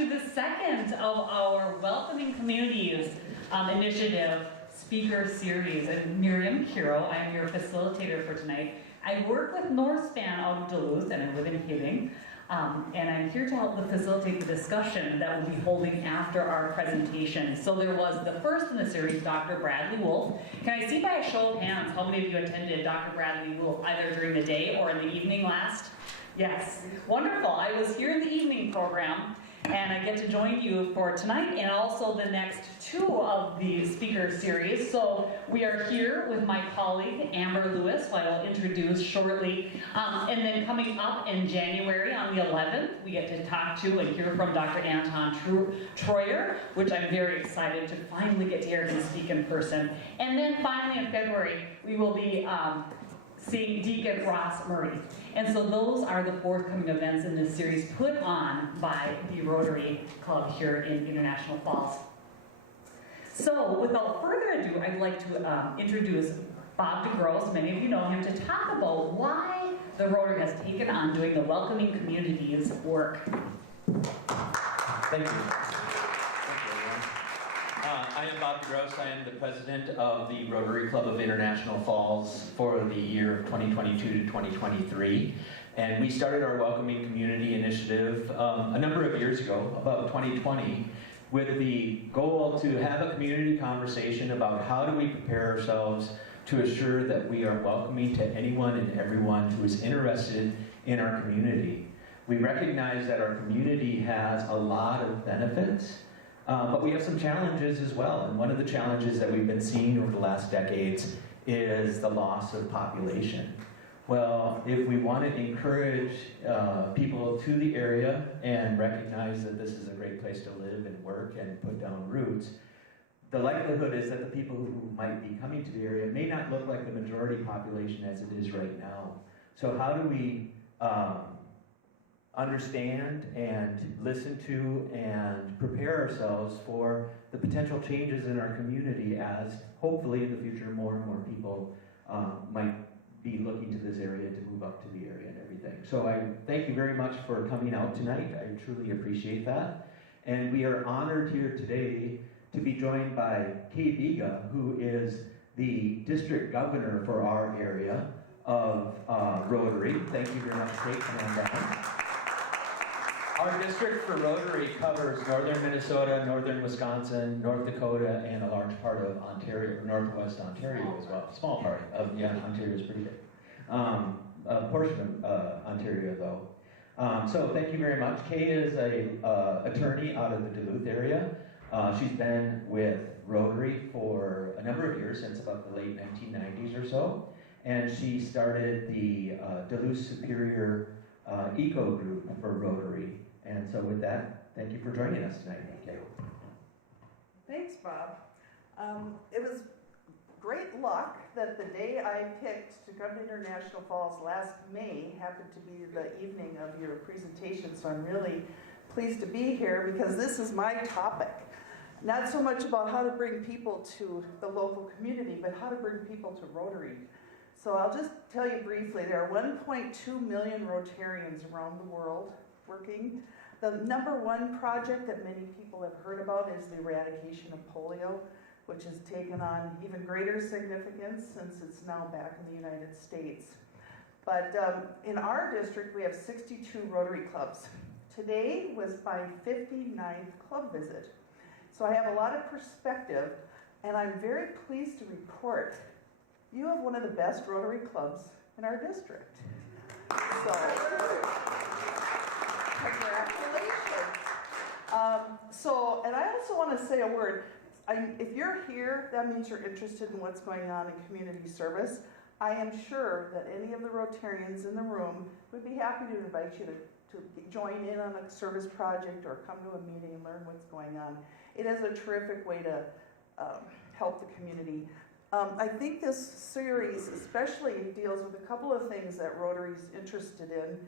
to the second of our Welcoming Communities Initiative Speaker Series. And Miriam Kiro, I'm your facilitator for tonight. I work with Northspan out of Duluth and I live in Hibbing. And I'm here to help facilitate the discussion that we'll be holding after our presentation. So there was the first in the series, Dr. Bradley Wolf. Can I see by a show of hands how many of you attended Dr. Bradley Wolf either during the day or in the evening last? Yes, wonderful. I was here in the evening program and I get to join you for tonight and also the next two of the speaker series. So we are here with my colleague Amber Lewis, who I will introduce shortly. And then coming up in January on the 11th, we get to talk to and hear from Dr. Anton Troyer, which I'm very excited to finally get to hear him speak in person. And then finally in February, we will be seeing Deacon Ross Murray. And so those are the forthcoming events in this series put on by the Rotary Club here in International Falls. So without further ado, I'd like to introduce Bob DeGrosse, many of you know him, to talk about why the Rotary has taken on doing the Welcoming Communities work. Thank you. I am Bob DeGrosse. I am the president of the Rotary Club of International Falls for the year of 2022 to 2023. And we started our Welcoming Community Initiative a number of years ago, about 2020, with the goal to have a community conversation about how do we prepare ourselves to assure that we are welcoming to anyone and everyone who is interested in our community. We recognize that our community has a lot of benefits, but we have some challenges as well. And one of the challenges that we've been seeing over the last decades is the loss of population. Well, if we want to encourage people to the area and recognize that this is a great place to live and work and put down roots, the likelihood is that the people who might be coming to the area may not look like the majority population as it is right now. So how do we understand and listen to and prepare ourselves for the potential changes in our community as hopefully in the future more and more people might be looking to this area to move up to the area and everything. So I thank you very much for coming out tonight. I truly appreciate that. And we are honored here today to be joined by Kay Biga, who is the district governor for our area of Rotary. Thank you very much, Kay. Come on down. Our district for Rotary covers northern Minnesota, northern Wisconsin, North Dakota, and a large part of Ontario, northwest Ontario as well. Small part of, yeah, Ontario is pretty big. A portion of Ontario though. So thank you very much. Kay is a attorney out of the Duluth area. She's been with Rotary for a number of years, since about the late 1990s or so. And she started the Duluth Superior Eco Group for Rotary. And so with that, thank you for joining us tonight, Kay. Thanks, Bob. It was great luck that the day I picked to come to International Falls last May happened to be the evening of your presentation, so I'm really pleased to be here because this is my topic. Not so much about how to bring people to the local community, but how to bring people to Rotary. So I'll just tell you briefly, there are 1.2 million Rotarians around the world working. The number one project that many people have heard about is the eradication of polio, which has taken on even greater significance since it's now back in the United States. But in our district, we have 62 Rotary clubs. Today was my 59th club visit. So I have a lot of perspective, and I'm very pleased to report you have one of the best Rotary clubs in our district. So, congratulations. And I also want to say a word. If you're here, that means you're interested in what's going on in community service. I am sure that any of the Rotarians in the room would be happy to invite you to join in on a service project or come to a meeting and learn what's going on. It is a terrific way to help the community. I think this series especially deals with a couple of things that Rotary's interested in,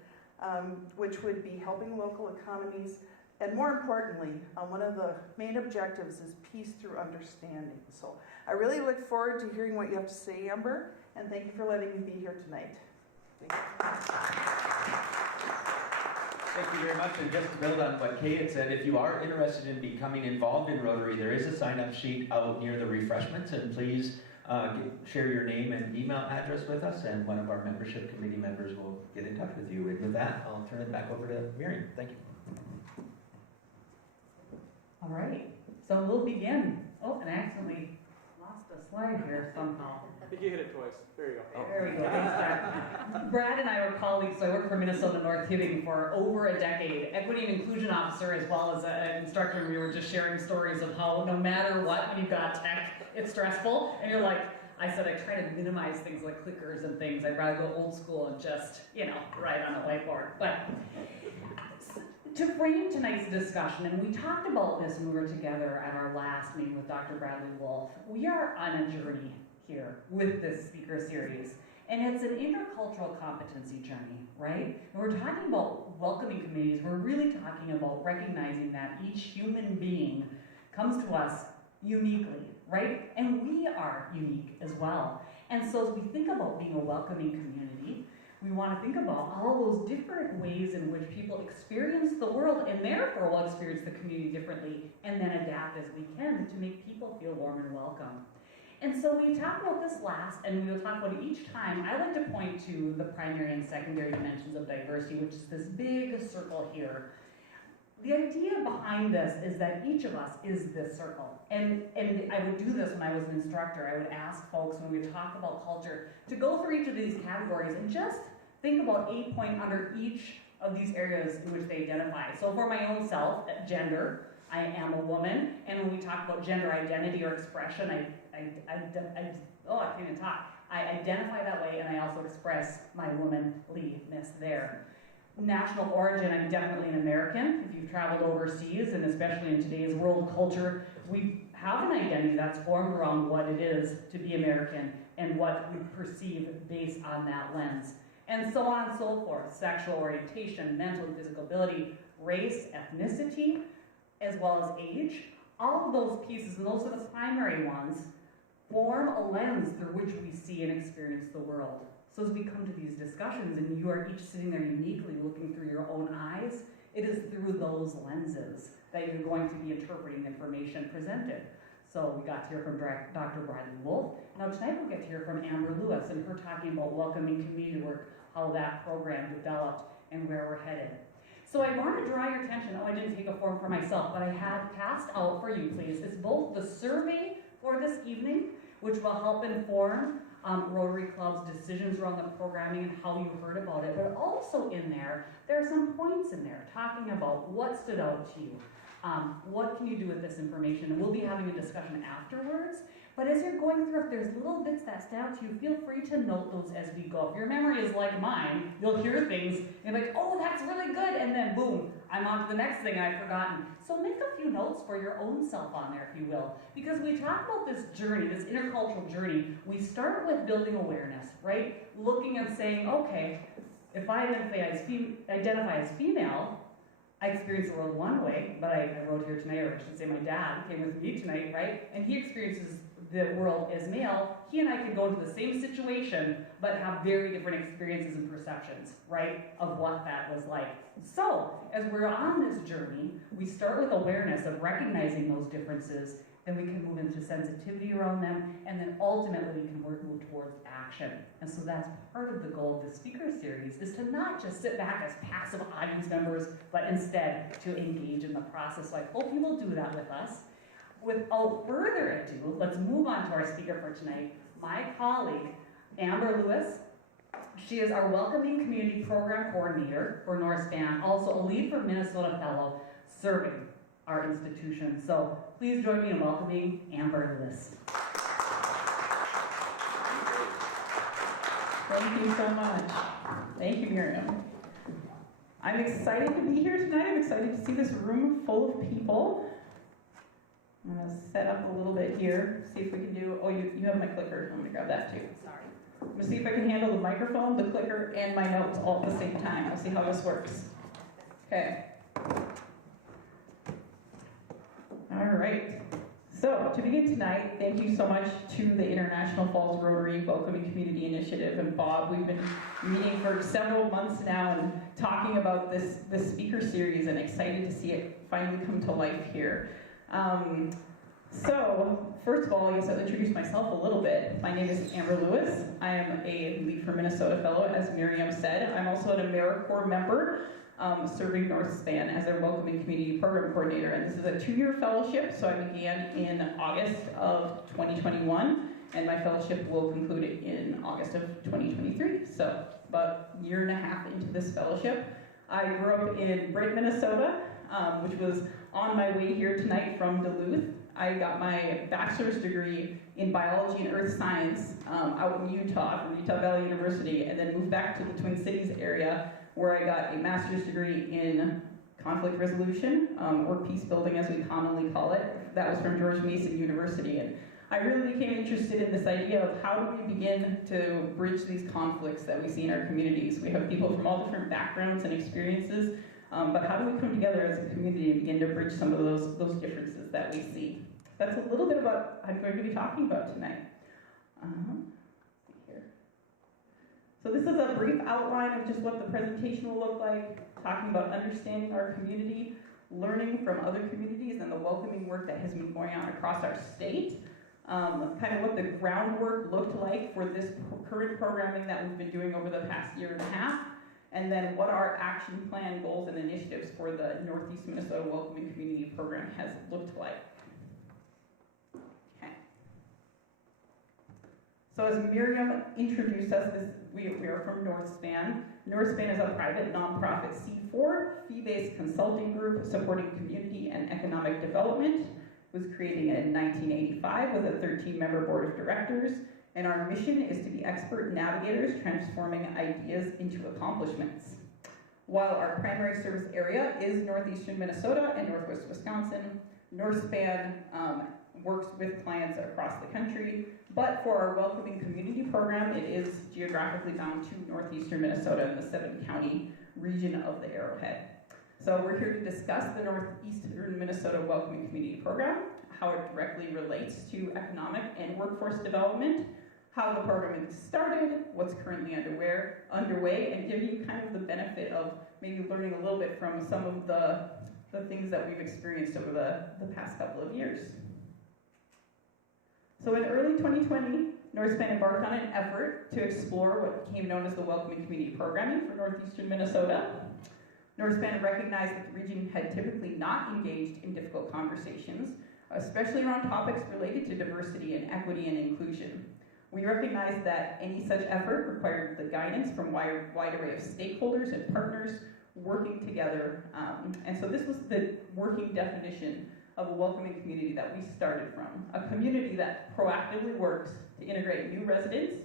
which would be helping local economies, and more importantly, one of the main objectives is peace through understanding. So I really look forward to hearing what you have to say, Amber, and thank you for letting me be here tonight. Thank you. Thank you very much. And just to build on what Kay had said, if you are interested in becoming involved in Rotary, there is a sign-up sheet out near the refreshments, and please share your name and email address with us, and one of our membership committee members will get in touch with you. And with that, I'll turn it back over to Miriam. Thank you. All right, so we'll begin. Oh, and I accidentally lost a slide here somehow. I think you hit it twice. There you go. There we go. Thanks, Brad. Brad and I were colleagues, so I worked for Minnesota North Giving for over a decade. Equity and inclusion officer as well as an instructor, and we were just sharing stories of how no matter what, when you've got tech, it's stressful. And you're like, I said I try to minimize things like clickers and things. I'd rather go old school and just, write on a whiteboard. But to frame tonight's discussion, and we talked about this when we were together at our last meeting with Dr. Bradley Wolf, we are on a journey here with this speaker series. And it's an intercultural competency journey, right? And we're talking about welcoming communities. We're really talking about recognizing that each human being comes to us uniquely, right? And we are unique as well. And so as we think about being a welcoming community, we want to think about all those different ways in which people experience the world, and therefore will experience the community differently, and then adapt as we can to make people feel warm and welcome. And so we talked about this last, and we will talk about it each time. I like to point to the primary and secondary dimensions of diversity, which is this big circle here. The idea behind this is that each of us is this circle. And I would do this when I was an instructor. I would ask folks when we would talk about culture to go through each of these categories and just think about a point under each of these areas in which they identify. So for my own self, gender, I am a woman. And when we talk about gender identity or expression, I can't even talk. I identify that way, and I also express my womanliness there. National origin, I'm definitely an American. If you've traveled overseas, and especially in today's world culture, we have an identity that's formed around what it is to be American and what we perceive based on that lens. And so on and so forth. Sexual orientation, mental and physical ability, race, ethnicity, as well as age. All of those pieces, and those are the primary ones, form a lens through which we see and experience the world. So as we come to these discussions, and you are each sitting there uniquely looking through your own eyes, it is through those lenses that you're going to be interpreting information presented. So we got to hear from Dr. Bradley Wolf. Now tonight we'll get to hear from Amber Lewis and her talking about welcoming community work, how that program developed, and where we're headed. So I want to draw your attention, I didn't take a form for myself, but I had passed out for you, please. It's both the survey for this evening, which will help inform Rotary Club's decisions around the programming and how you heard about it, but also in there are some points in there talking about what stood out to you. What can you do with this information? And we'll be having a discussion afterwards. But as you're going through, if there's little bits that stand out to you, feel free to note those as we go. If your memory is like mine, you'll hear things and you're like, oh, that's really good, and then boom, I'm on to the next thing I've forgotten. So make a few notes for your own self on there, if you will. Because we talk about this journey, this intercultural journey, we start with building awareness, right? Looking and saying, okay, if I identify as female, I experience the world one way, but I wrote here tonight, or I should say my dad came with me tonight, right? And he experiences the world as male. He and I could go into the same situation, but have very different experiences and perceptions, right, of what that was like. So, as we're on this journey, we start with awareness of recognizing those differences, then we can move into sensitivity around them, and then ultimately we can move towards action. And so that's part of the goal of the speaker series, is to not just sit back as passive audience members, but instead to engage in the process. So I hope you will do that with us. Without further ado, let's move on to our speaker for tonight, my colleague, Amber Lewis. She is our Welcoming Community Program Coordinator for North Span, also a Lead for Minnesota Fellow, serving our institution. So please join me in welcoming Amber Lewis. Thank you so much. Thank you, Miriam. I'm excited to be here tonight. I'm excited to see this room full of people. I'm going to set up a little bit here, see if we can do, you have my clicker. I'm going to grab that too. Sorry. I'm going to see if I can handle the microphone, the clicker, and my notes all at the same time. We'll see how this works. Okay. All right. So, to begin tonight, thank you so much to the International Falls Rotary Welcoming Community Initiative and Bob. We've been meeting for several months now and talking about this speaker series, and excited to see it finally come to life here. So, first of all, I guess I'll introduce myself a little bit. My name is Amber Lewis. I am a Lead for Minnesota Fellow, as Miriam said. I'm also an AmeriCorps member, serving North Span as their Welcoming Community Program Coordinator. And this is a 2-year fellowship, so I began in August of 2021, and my fellowship will conclude in August of 2023. So, about a year and a half into this fellowship. I grew up in Brighton, Minnesota, which was on my way here tonight from Duluth. I got my bachelor's degree in biology and earth science out in Utah from Utah Valley University, and then moved back to the Twin Cities area where I got a master's degree in conflict resolution, or peace building as we commonly call it. That was from George Mason University. And I really became interested in this idea of how do we begin to bridge these conflicts that we see in our communities. We have people from all different backgrounds and experiences, but how do we come together as a community and begin to bridge some of those differences that we see? That's a little bit about what I'm going to be talking about tonight. Let's see here. So this is a brief outline of just what the presentation will look like, talking about understanding our community, learning from other communities, and the welcoming work that has been going on across our state. Kind of what the groundwork looked like for this current programming that we've been doing over the past year and a half, and then what our action plan, goals, and initiatives for the Northeast Minnesota Welcoming Community Program has looked like. Okay. So as Miriam introduced us, we are from North Span. North Span is a private nonprofit C4, fee-based consulting group supporting community and economic development. It was created in 1985 with a 13-member board of directors. And our mission is to be expert navigators transforming ideas into accomplishments. While our primary service area is northeastern Minnesota and northwest Wisconsin, North Span works with clients across the country, but for our Welcoming Community Program, it is geographically bound to northeastern Minnesota and the 7-county region of the Arrowhead. So we're here to discuss the Northeastern Minnesota Welcoming Community Program, how it directly relates to economic and workforce development, how the program is started, what's currently underway, and give you kind of the benefit of maybe learning a little bit from some of the things that we've experienced over the past couple of years. So in early 2020, North Span embarked on an effort to explore what became known as the Welcoming Community Programming for northeastern Minnesota. North Span recognized that the region had typically not engaged in difficult conversations, especially around topics related to diversity and equity and inclusion. We recognized that any such effort required the guidance from a wide array of stakeholders and partners working together. And so this was the working definition of a welcoming community that we started from. A community that proactively works to integrate new residents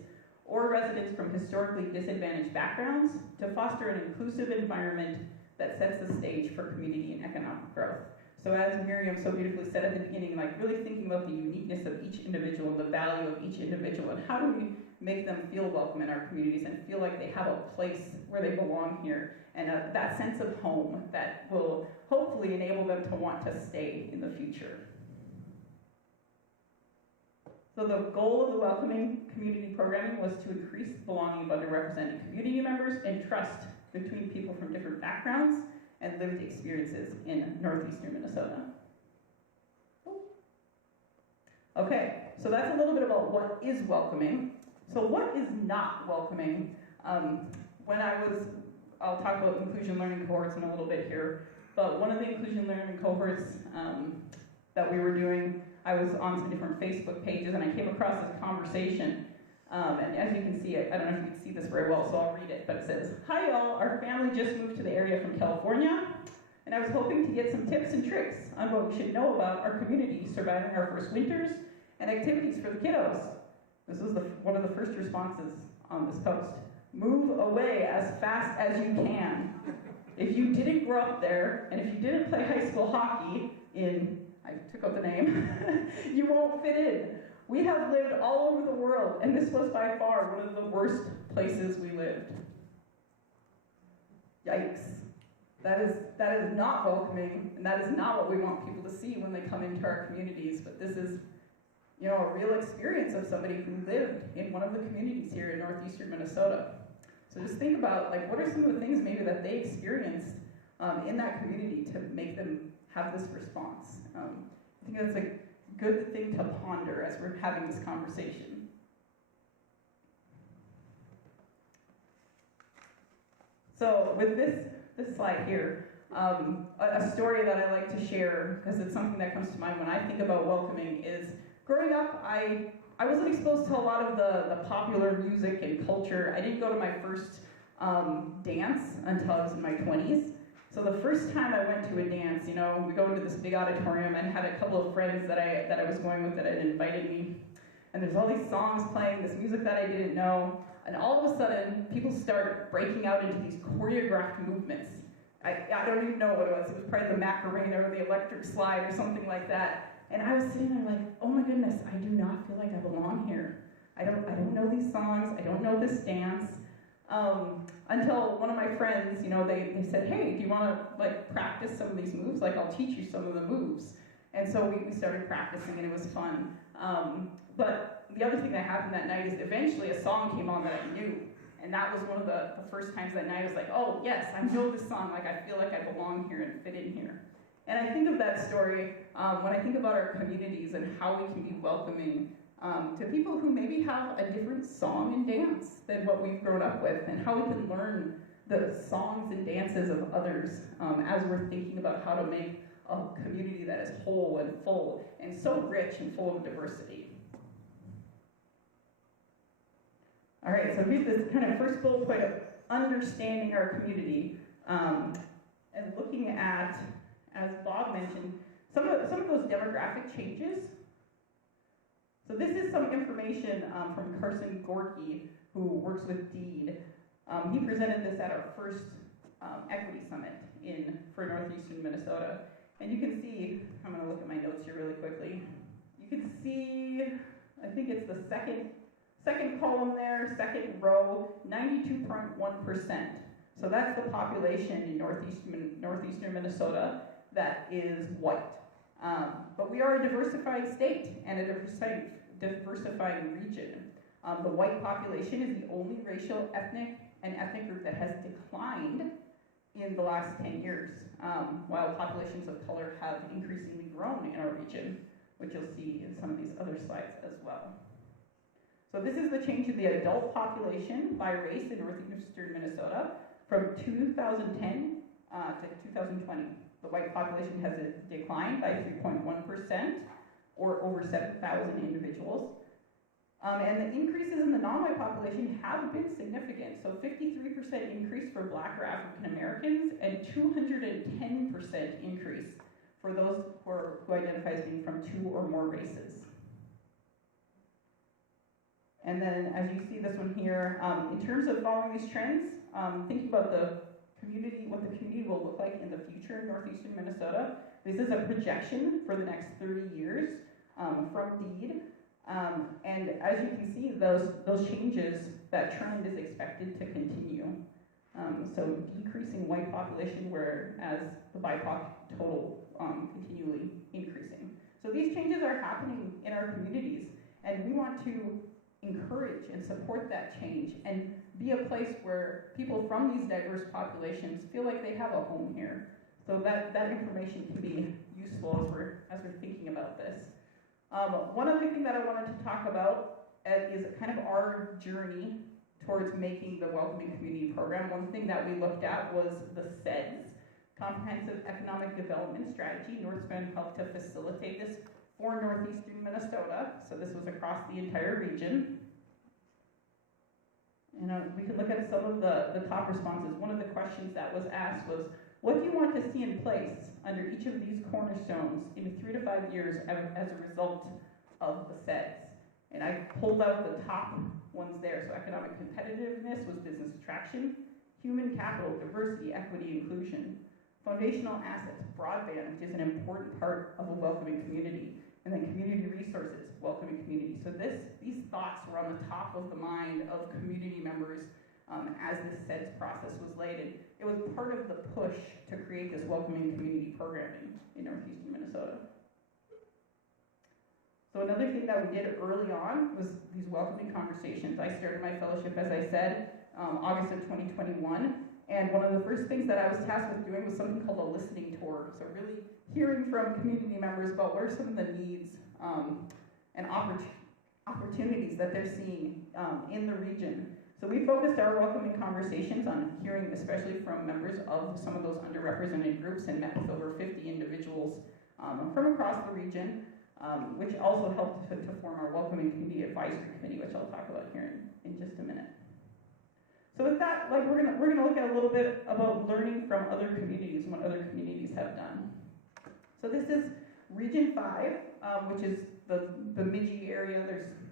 or residents from historically disadvantaged backgrounds to foster an inclusive environment that sets the stage for community and economic growth. So as Miriam so beautifully said at the beginning, like really thinking about the uniqueness of each individual and the value of each individual, and how do we make them feel welcome in our communities and feel like they have a place where they belong here, and that sense of home that will hopefully enable them to want to stay in the future. So the goal of the Welcoming Community Programming was to increase the belonging of underrepresented community members and trust between people from different backgrounds and lived experiences in northeastern Minnesota. Okay, so that's a little bit about what is welcoming. So what is not welcoming? I'll talk about inclusion learning cohorts in a little bit here, but one of the inclusion learning cohorts that we were doing, I was on some different Facebook pages and I came across this conversation. And as you can see, I don't know if you can see this very well, so I'll read it, but it says, "Hi y'all, our family just moved to the area from California, and I was hoping to get some tips and tricks on what we should know about our community surviving our first winters and activities for the kiddos." This was one of the first responses on this post. "Move away as fast as you can. If you didn't grow up there, and if you didn't play high school hockey I took out the name, you won't fit in. We have lived all over the world, and this was by far one of the worst places we lived." Yikes. that is not welcoming, and that is not what we want people to see when they come into our communities. But this is, you know, a real experience of somebody who lived in one of the communities here in northeastern Minnesota. So just think about, like, what are some of the things maybe that they experienced in that community to make them have this response. I think that's a good thing to ponder as we're having this conversation. So with this slide here, a story that I like to share, because it's something that comes to mind when I think about welcoming, is growing up, I wasn't exposed to a lot of the popular music and culture. I didn't go to my first dance until I was in my 20s. So the first time I went to a dance, you know, we go into this big auditorium and had a couple of friends that I was going with that had invited me. And there's all these songs playing, this music that I didn't know. And all of a sudden, people start breaking out into these choreographed movements. I don't even know what it was. It was probably the Macarena or the electric slide or something like that. And I was sitting there like, oh my goodness, I do not feel like I belong here. I don't know these songs. I don't know this dance. Until one of my friends, you know, they said, hey, do you want to like practice some of these moves? Like, I'll teach you some of the moves. And so we started practicing, and it was fun. But the other thing that happened that night is eventually a song came on that I knew. And that was one of the first times that night I was like, oh, yes, I know this song. Like, I feel like I belong here and fit in here. And I think of that story when I think about our communities and how we can be welcoming to people who maybe have a different song and dance than what we've grown up with, and how we can learn the songs and dances of others as we're thinking about how to make a community that is whole and full and so rich and full of diversity. All right, so here's this kind of first bullet point of understanding our community and looking at, as Bob mentioned, some of those demographic changes. So this is some information from Carson Gorky, who works with DEED. He presented this at our first Equity Summit for Northeastern Minnesota. And you can see, I'm going to look at my notes here really quickly. You can see, I think it's the second column there, second row, 92.1%. So that's the population in northeastern Minnesota that is white. But we are a diversified state and a diversified region. The white population is the only racial, ethnic group that has declined in the last 10 years, while populations of color have increasingly grown in our region, which you'll see in some of these other slides as well. So this is the change in the adult population by race in northeastern Minnesota from 2010 to 2020. The white population has declined by 3.1%, or over 7,000 individuals. And the increases in the non-white population have been significant. So 53% increase for Black or African Americans, and 210% increase for those who identify as being from 2 or more races. And then, as you see this one here, in terms of following these trends, thinking about what the community will look like in the future in northeastern Minnesota. This is a projection for the next 30 years from DEED. And as you can see, those changes, that trend is expected to continue. So decreasing white population, whereas the BIPOC total continually increasing. So these changes are happening in our communities, and we want to encourage and support that change and be a place where people from these diverse populations feel like they have a home here. So that information can be useful as we're thinking about this. One other thing that I wanted to talk about is kind of our journey towards making the Welcoming Community Program. One thing that we looked at was the CEDS, Comprehensive Economic Development Strategy. Northspan helped to facilitate this for northeastern Minnesota, so this was across the entire region. And we can look at some of the top responses. One of the questions that was asked was, what do you want to see in place under each of these cornerstones in 3 to 5 years as a result of the CEDS? And I pulled out the top ones there. So economic competitiveness was business attraction, human capital, diversity, equity, inclusion, foundational assets, broadband, which is an important part of a welcoming community, and then community resources, welcoming community. So these thoughts were on the top of the mind of community members as this CEDS process was laid. And it was part of the push to create this welcoming community programming in northeastern Minnesota. So another thing that we did early on was these welcoming conversations. I started my fellowship, as I said, August of 2021, and one of the first things that I was tasked with doing was something called a listening tour. So really hearing from community members about what are some of the needs and opportunities that they're seeing in the region. So we focused our welcoming conversations on hearing especially from members of some of those underrepresented groups and met with over 50 individuals from across the region, which also helped to form our Welcoming Community Advisory Committee, which I'll talk about here in just a minute. So with that, like we're gonna look at a little bit about learning from other communities and what other communities have done. So this is Region 5, which is the Bemidji area.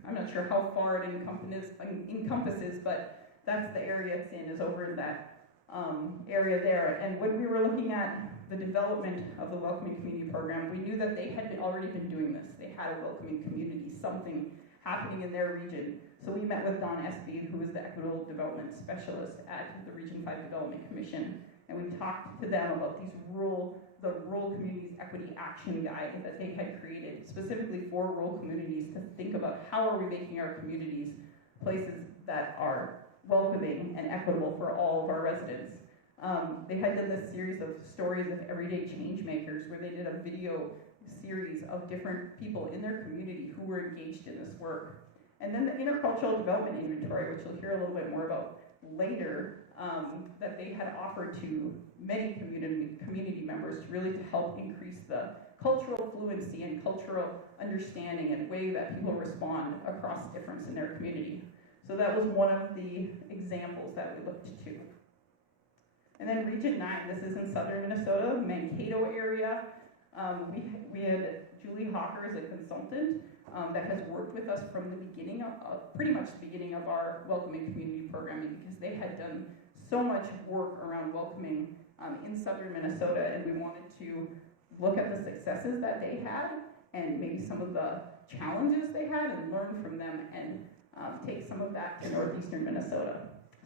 I'm not sure how far it encompasses, but that's the area it's in, is over in that area there. And when we were looking at the development of the Welcoming Community Program, we knew that they had already been doing this. They had a welcoming community, something happening in their region. So we met with Don Espy, who is the Equitable Development Specialist at the Region 5 Development Commission, and we talked to them about the Rural Communities Equity Action Guide that they had created specifically for rural communities to think about how are we making our communities places that are welcoming and equitable for all of our residents. They had done this series of stories of everyday change makers where they did a video series of different people in their community who were engaged in this work. And then the intercultural development inventory, which you'll hear a little bit more about later, that they had offered to many community members really to help increase the cultural fluency and cultural understanding and way that people respond across difference in their community. So that was one of the examples that we looked to. And then Region 9, this is in southern Minnesota, Mankato area. We had Julie Hawker as a consultant that has worked with us from the beginning of, pretty much the beginning of our welcoming community programming, because they had done so much work around welcoming in southern Minnesota, and we wanted to look at the successes that they had and maybe some of the challenges they had and learn from them and take some of that to northeastern Minnesota.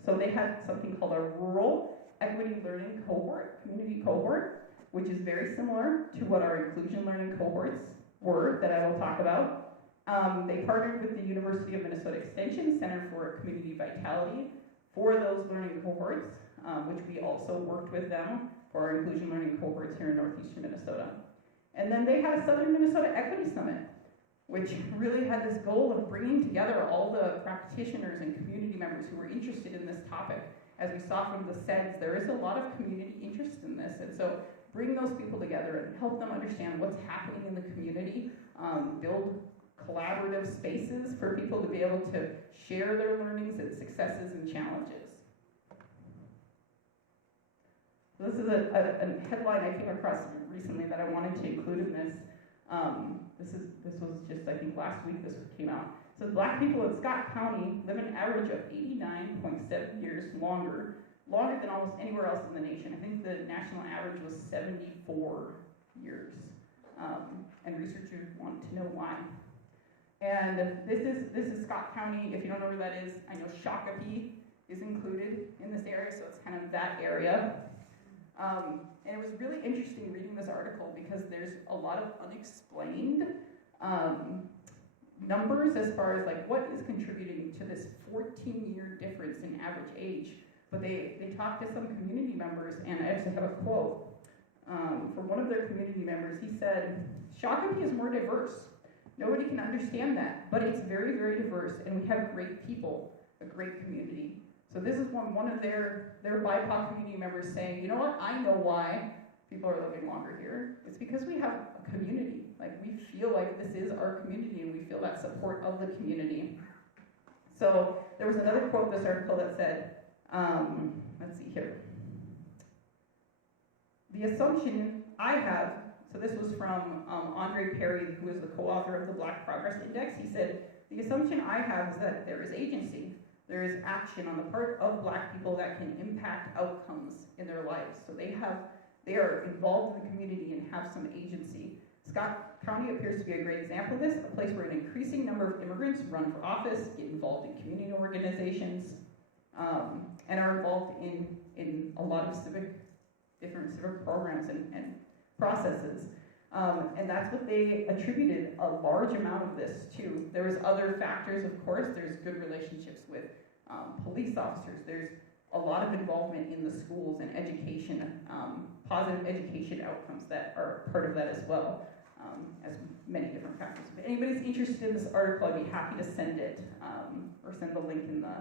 So they had something called a Rural Equity Learning Cohort, community cohort, which is very similar to what our inclusion learning cohorts were that I will talk about. They partnered with the University of Minnesota Extension Center for Community Vitality for those learning cohorts, which we also worked with them for our inclusion learning cohorts here in northeastern Minnesota. And then they had a Southern Minnesota Equity Summit, which really had this goal of bringing together all the practitioners and community members who were interested in this topic. As we saw from the SEDS, there is a lot of community interest in this, and so bring those people together and help them understand what's happening in the community, build collaborative spaces for people to be able to share their learnings and successes and challenges. So this is a headline I came across recently that I wanted to include in this. This was just, I think, last week this came out. It says Black people in Scott County live an average of 89.7 years longer than almost anywhere else in the nation. I think the national average was 74 years. And researchers want to know why. And this is Scott County. If you don't know where that is, I know Shakopee is included in this area, so it's kind of that area. And it was really interesting reading this article because there's a lot of unexplained numbers as far as like what is contributing to this 14-year difference in average age. But they talked to some community members, and I actually have a quote from one of their community members. He said, Shakopee is more diverse. Nobody can understand that, but it's very, very diverse, and we have great people, a great community. So this is one of their BIPOC community members saying, you know what, I know why people are living longer here. It's because we have a community. Like, we feel like this is our community, and we feel that support of the community. So there was another quote in this article that said, let's see here. The assumption I have, so this was from Andre Perry, who is the co-author of the Black Progress Index. He said, the assumption I have is that there is agency. There is action on the part of Black people that can impact outcomes in their lives. So they are involved in the community and have some agency. Scott County appears to be a great example of this, a place where an increasing number of immigrants run for office, get involved in community organizations, and are involved in a lot of different civic programs and processes. And that's what they attributed a large amount of this to. There was other factors, of course. There's good relationships with police officers. There's a lot of involvement in the schools and education, positive education outcomes that are part of that as well, as many different factors. If anybody's interested in this article, I'd be happy to send it, or send the link in the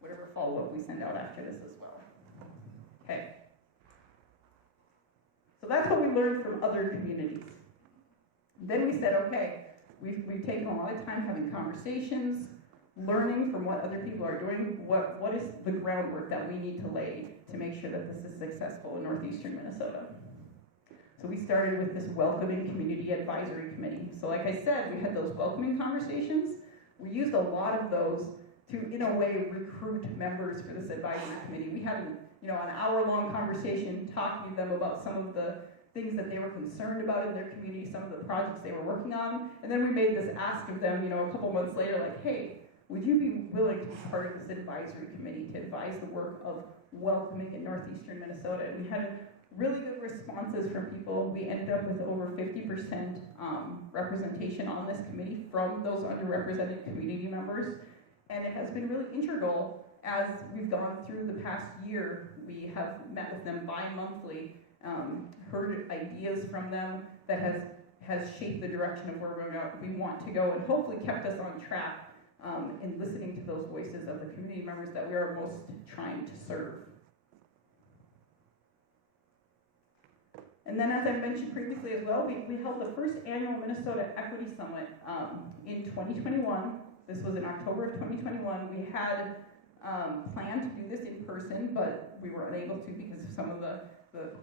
whatever follow-up we send out after this as well. Okay. So that's what we learned from other communities. Then we said, okay, we've taken a lot of time having conversations, learning from what other people are doing, what is the groundwork that we need to lay to make sure that this is successful in northeastern Minnesota. So we started with this Welcoming Community Advisory Committee. So like I said, we had those welcoming conversations. We used a lot of those to, in a way, recruit members for this advisory committee. We had an hour-long conversation talking to them about some of the things that they were concerned about in their community, some of the projects they were working on, and then we made this ask of them, a couple months later, like, hey, would you be willing to be part of this advisory committee to advise the work of welcoming in northeastern Minnesota? And we had really good responses from people. We ended up with over 50% representation on this committee from those underrepresented community members, and it has been really integral as we've gone through the past year. We have met with them bi-monthly, heard ideas from them that has shaped the direction of where we want to go, and hopefully kept us on track in listening to those voices of the community members that we are most trying to serve. And then, as I mentioned previously as well, we held the first annual Minnesota Equity Summit in 2021. This was in October of 2021. We had planned to do this in person, but we were unable to because of some of the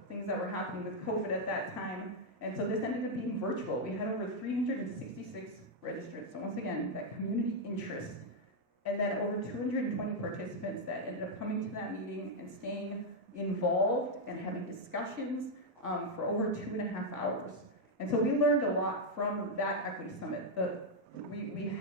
things that were happening with COVID at that time. And so this ended up being virtual. We had over 366 registrants. So once again, that community interest. And then over 220 participants that ended up coming to that meeting and staying involved and having discussions for over 2.5 hours. And so we learned a lot from that Equity Summit. We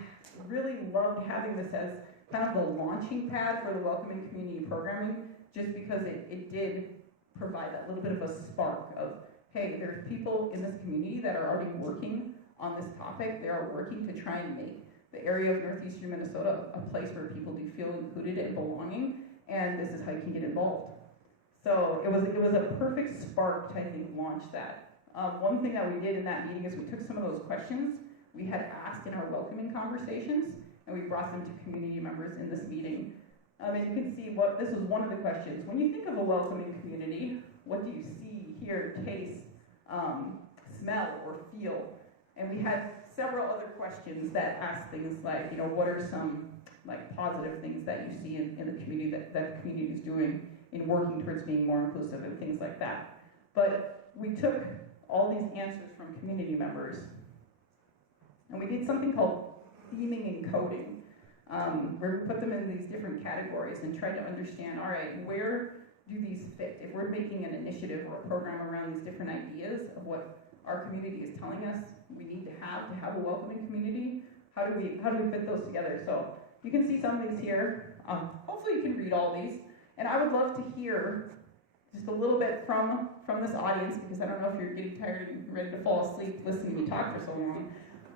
really loved having this as kind of the launching pad for the welcoming community programming, just because it did provide that little bit of a spark of, hey, there's people in this community that are already working on this topic. They are working to try and make the area of northeastern Minnesota a place where people do feel included and belonging, and this is how you can get involved. So it was a perfect spark to, I think, launch that. One thing that we did in that meeting is we took some of those questions we had asked in our welcoming conversations, and we brought them to community members in this meeting. And you can see this was one of the questions. When you think of a welcoming community, what do you see, hear, taste, smell, or feel? And we had several other questions that asked things like, what are some positive things that you see in the community that the community is doing in working towards being more inclusive and things like that. But we took all these answers from community members, and we did something called theming and coding, where we put them in these different categories and tried to understand, all right, where do these fit? If we're making an initiative or a program around these different ideas of what our community is telling us we need to have a welcoming community, how do we fit those together? So you can see some of these here. Hopefully you can read all these. And I would love to hear just a little bit from this audience, because I don't know if you're getting tired and ready to fall asleep listening to me talk for so long.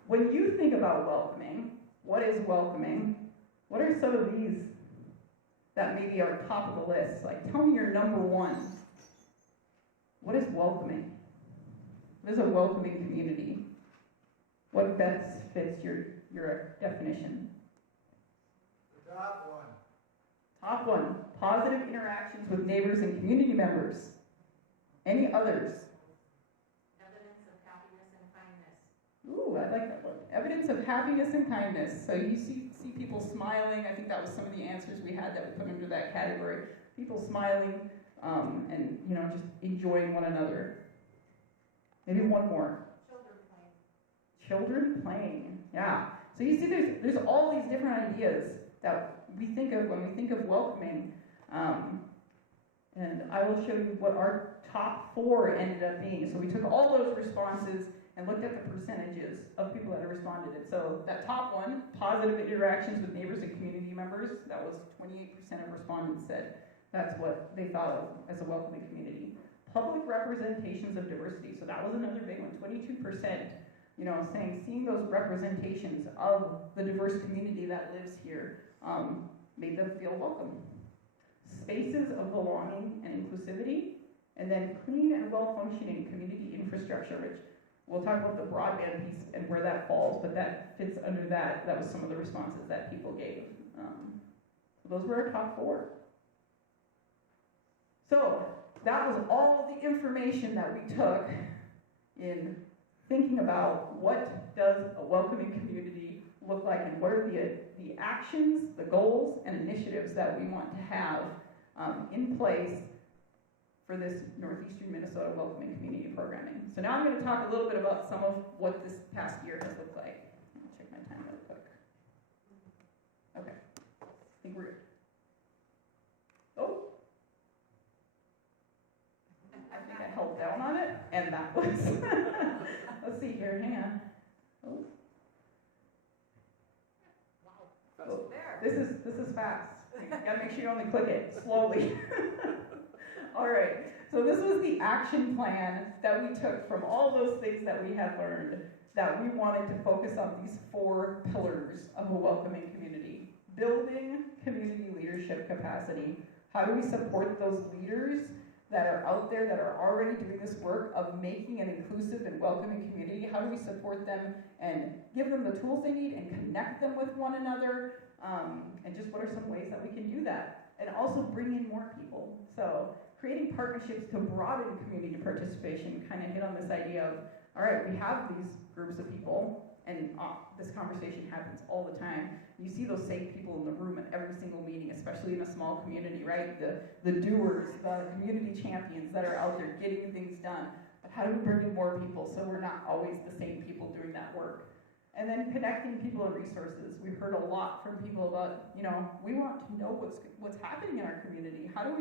When you think about welcoming, what is welcoming? What are some of these that maybe are top of the list? Like, tell me your number one. What is welcoming? What is a welcoming community? What best fits your definition? The top one. Top one, positive interactions with neighbors and community members. Any others? Evidence of happiness and kindness. Ooh, I like that one. Evidence of happiness and kindness. So you see people smiling. I think that was some of the answers we had that we put under that category. People smiling and just enjoying one another. Maybe one more. Children playing. Children playing. Yeah. So you see, there's all these different ideas that we think of when we think of welcoming. And I will show you what our top 4 ended up being. So we took all those responses and looked at the percentages of people that have responded. And so that top one, positive interactions with neighbors and community members, that was 28% of respondents said that's what they thought of as a welcoming community. Public representations of diversity, so that was another big one, 22%, you know, saying seeing those representations of the diverse community that lives here made them feel welcome. Spaces of belonging and inclusivity, and then clean and well-functioning community infrastructure, which we'll talk about the broadband piece and where that falls, but that fits under that. That was some of the responses that people gave. So those were our top 4. So that was all the information that we took in thinking about what does a welcoming community look like and what are the actions, the goals, and initiatives that we want to have in place for this Northeastern Minnesota Welcoming Community Programming. So now I'm going to talk a little bit about some of what this past year has looked like. I'll check my time real quick. Okay, I think we're good. Oh, I think I held down on it, and that was, let's see here, hang on. Oh. Oh, this is fast. You gotta make sure you only click it slowly. All right, so this was the action plan that we took from all those things that we had learned that we wanted to focus on these 4 pillars of a welcoming community. Building community leadership capacity. How do we support those leaders that are out there that are already doing this work of making an inclusive and welcoming community? How do we support them and give them the tools they need and connect them with one another? And just what are some ways that we can do that? And also bring in more people. So creating partnerships to broaden community participation, kind of hit on this idea of, all right, we have these groups of people, and this conversation happens all the time. You see those same people in the room at every single meeting, especially in a small community, right? The doers, the community champions that are out there getting things done. But how do we bring in more people so we're not always the same people doing that work? And then connecting people and resources. We've heard a lot from people about, you know, we want to know what's happening in our community. How do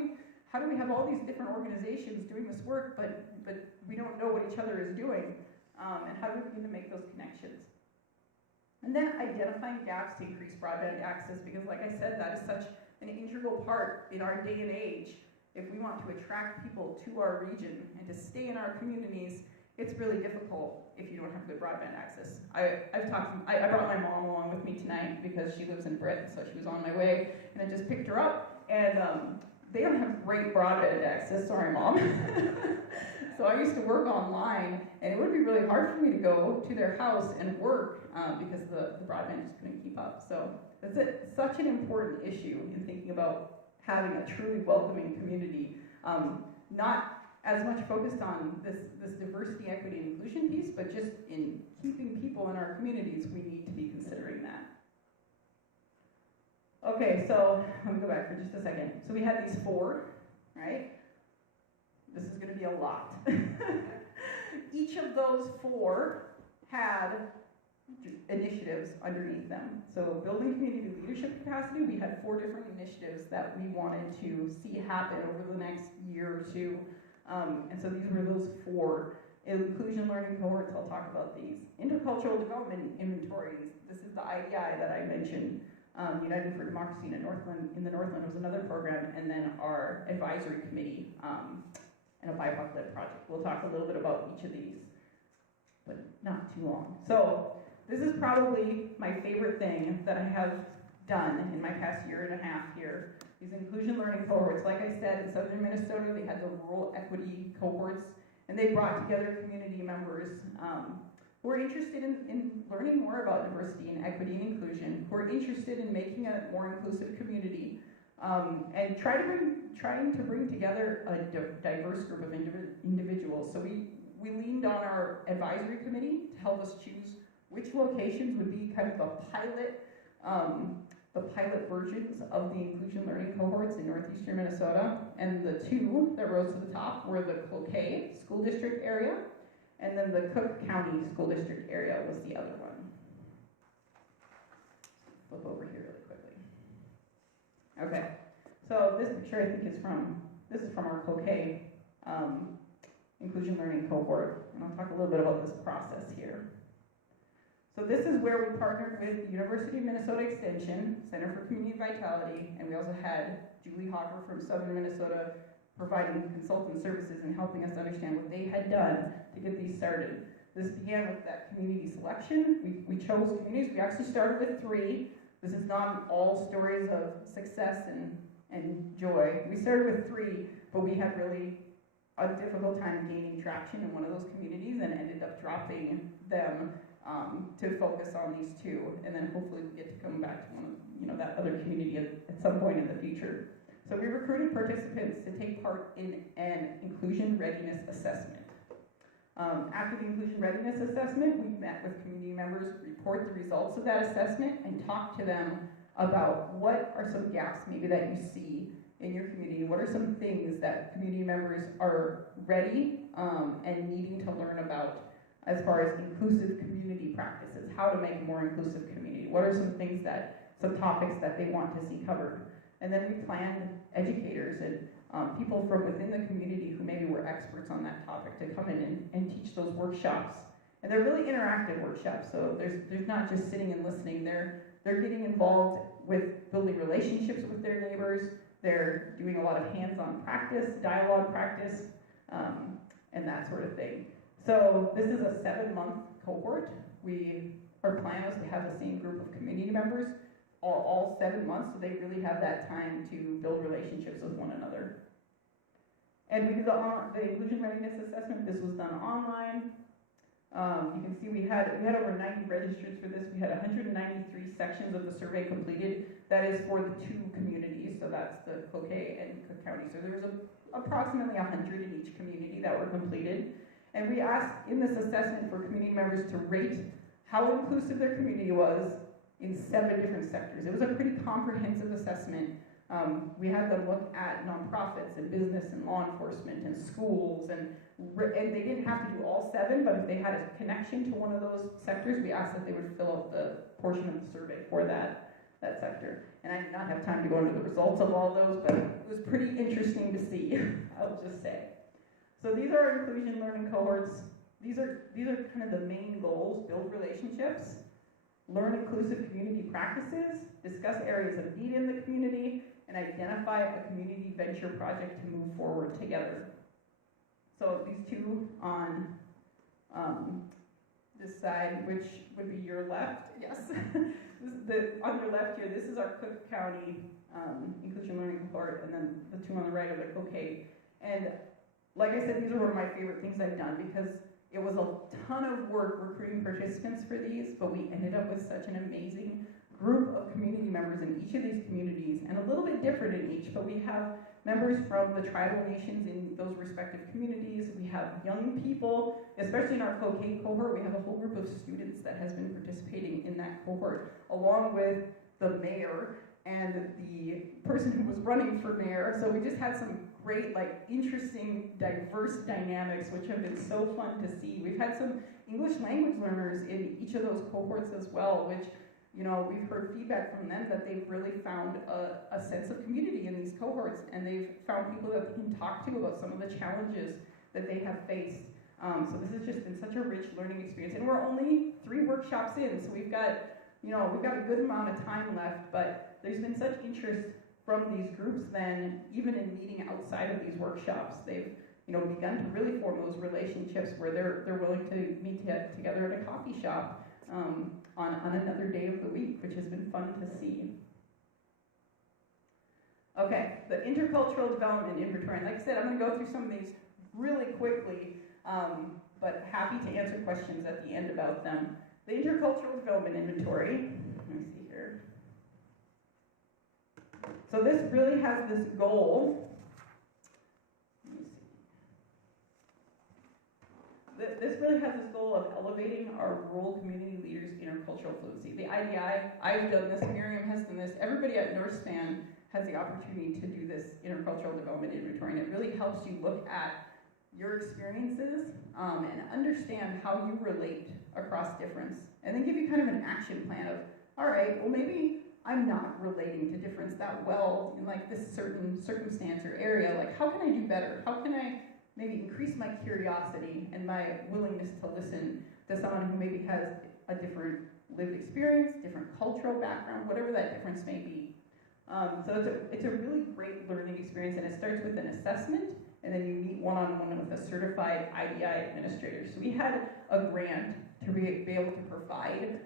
we have all these different organizations doing this work, but we don't know what each other is doing? And how do we begin to make those connections? And then identifying gaps to increase broadband access, because like I said, that is such an integral part in our day and age. If we want to attract people to our region and to stay in our communities, it's really difficult if you don't have good broadband access. I brought my mom along with me tonight because she lives in Britain, so she was on my way, and I just picked her up, and they don't have great broadband access, sorry Mom. So I used to work online, and it would be really hard for me to go to their house and work because the broadband just couldn't keep up. So it's such an important issue in thinking about having a truly welcoming community. Not as much focused on this diversity, equity, and inclusion piece, but just in keeping people in our communities, we need to be considering that. Okay, so let me go back for just a second. So we had these 4, right? This is going to be a lot. Each of those 4 had initiatives underneath them. So building community leadership capacity, we had 4 different initiatives that we wanted to see happen over the next year or 2. And so these were those 4. Inclusion learning cohorts, I'll talk about these. Intercultural development inventories, this is the IDI that I mentioned. United for Democracy in the Northland was another program, and then our advisory committee and a BIPOC-led project. We'll talk a little bit about each of these, but not too long. So this is probably my favorite thing that I have done in my past year and a half here. These inclusion learning cohorts, like I said, in southern Minnesota, they had the rural equity cohorts, and they brought together community members who are interested in learning more about diversity and equity and inclusion, who are interested in making a more inclusive community, and trying to bring together a diverse group of individuals. So we leaned on our advisory committee to help us choose which locations would be kind of the pilot versions of the inclusion learning cohorts in northeastern Minnesota. And the 2 that rose to the top were the Cloquet School District area, and then the Cook County School District area was the other one. Flip over here really quickly. Okay, so this picture I think is from our Cloquet inclusion learning cohort. And I'll talk a little bit about this process here. So this is where we partnered with the University of Minnesota Extension, Center for Community Vitality, and we also had Julie Hopper from Southern Minnesota providing consultant services and helping us understand what they had done to get these started. This began with that community selection. We chose communities. We actually started with 3. This is not all stories of success and joy. We started with 3, but we had really a difficult time gaining traction in one of those communities and ended up dropping them to focus on these 2, and then hopefully we get to come back to one of that other community at some point in the future. So we recruited participants to take part in an inclusion readiness assessment. After the inclusion readiness assessment, we met with community members, report the results of that assessment, and talk to them about what are some gaps maybe that you see in your community. What are some things that community members are ready and needing to learn about as far as inclusive community practices, how to make a more inclusive community. What are some topics that they want to see covered? And then we planned educators and people from within the community who maybe were experts on that topic to come in and teach those workshops. And they're really interactive workshops, so there's not just sitting and listening. They're getting involved with building relationships with their neighbors. They're doing a lot of hands-on practice, dialogue practice, and that sort of thing. So this is a 7-month cohort. Our plan was to have the same group of community members all 7 months, so they really have that time to build relationships with one another. And we did the inclusion readiness assessment. This was done online. You can see we had over 90 registrants for this. We had 193 sections of the survey completed. That is for the 2 communities, so that's the Cloquet and Cook County. So there was approximately 100 in each community that were completed. And we asked in this assessment for community members to rate how inclusive their community was in 7 different sectors. It was a pretty comprehensive assessment. We had them look at nonprofits and business and law enforcement and schools, and they didn't have to do all 7, but if they had a connection to one of those sectors, we asked that they would fill out the portion of the survey for that sector. And I did not have time to go into the results of all those, but it was pretty interesting to see, I'll just say. So these are our inclusion learning cohorts. These are kind of the main goals: build relationships, learn inclusive community practices, discuss areas of need in the community, and identify a community venture project to move forward together. So these 2 on this side, which would be your left, yes. On your left here, this is our Cook County inclusion learning cohort, and then the 2 on the right are the Cloquet. And like I said, these are one of my favorite things I've done because it was a ton of work recruiting participants for these, but we ended up with such an amazing group of community members in each of these communities, and a little bit different in each, but we have members from the tribal nations in those respective communities. We have young people, especially in our Cloquet cohort. We have a whole group of students that has been participating in that cohort, along with the mayor and the person who was running for mayor. So we just had some great, interesting, diverse dynamics, which have been so fun to see. We've had some English language learners in each of those cohorts as well, which, we've heard feedback from them that they've really found a sense of community in these cohorts, and they've found people that they can talk to about some of the challenges that they have faced. So this has just been such a rich learning experience, and we're only 3 workshops in, so we've got a good amount of time left, but there's been such interest from these groups then, even in meeting outside of these workshops. They've begun to really form those relationships where they're willing to meet together at a coffee shop on another day of the week, which has been fun to see. Okay, the intercultural development inventory. And like I said, I'm going to go through some of these really quickly, but happy to answer questions at the end about them. The intercultural development inventory. Let me see here. So this really has this goal. This really has this goal of elevating our rural community leaders' intercultural fluency. The IDI, I've done this, Miriam has done this, everybody at Northspan has the opportunity to do this intercultural development inventory, and it really helps you look at your experiences and understand how you relate across difference, and then give you kind of an action plan of, all right, well maybe I'm not relating to difference that well in this certain circumstance or area. How can I do better? How can I maybe increase my curiosity and my willingness to listen to someone who maybe has a different lived experience, different cultural background, whatever that difference may be. So it's a really great learning experience, and it starts with an assessment, and then you meet one-on-one with a certified IDI administrator. So we had a grant to be able to provide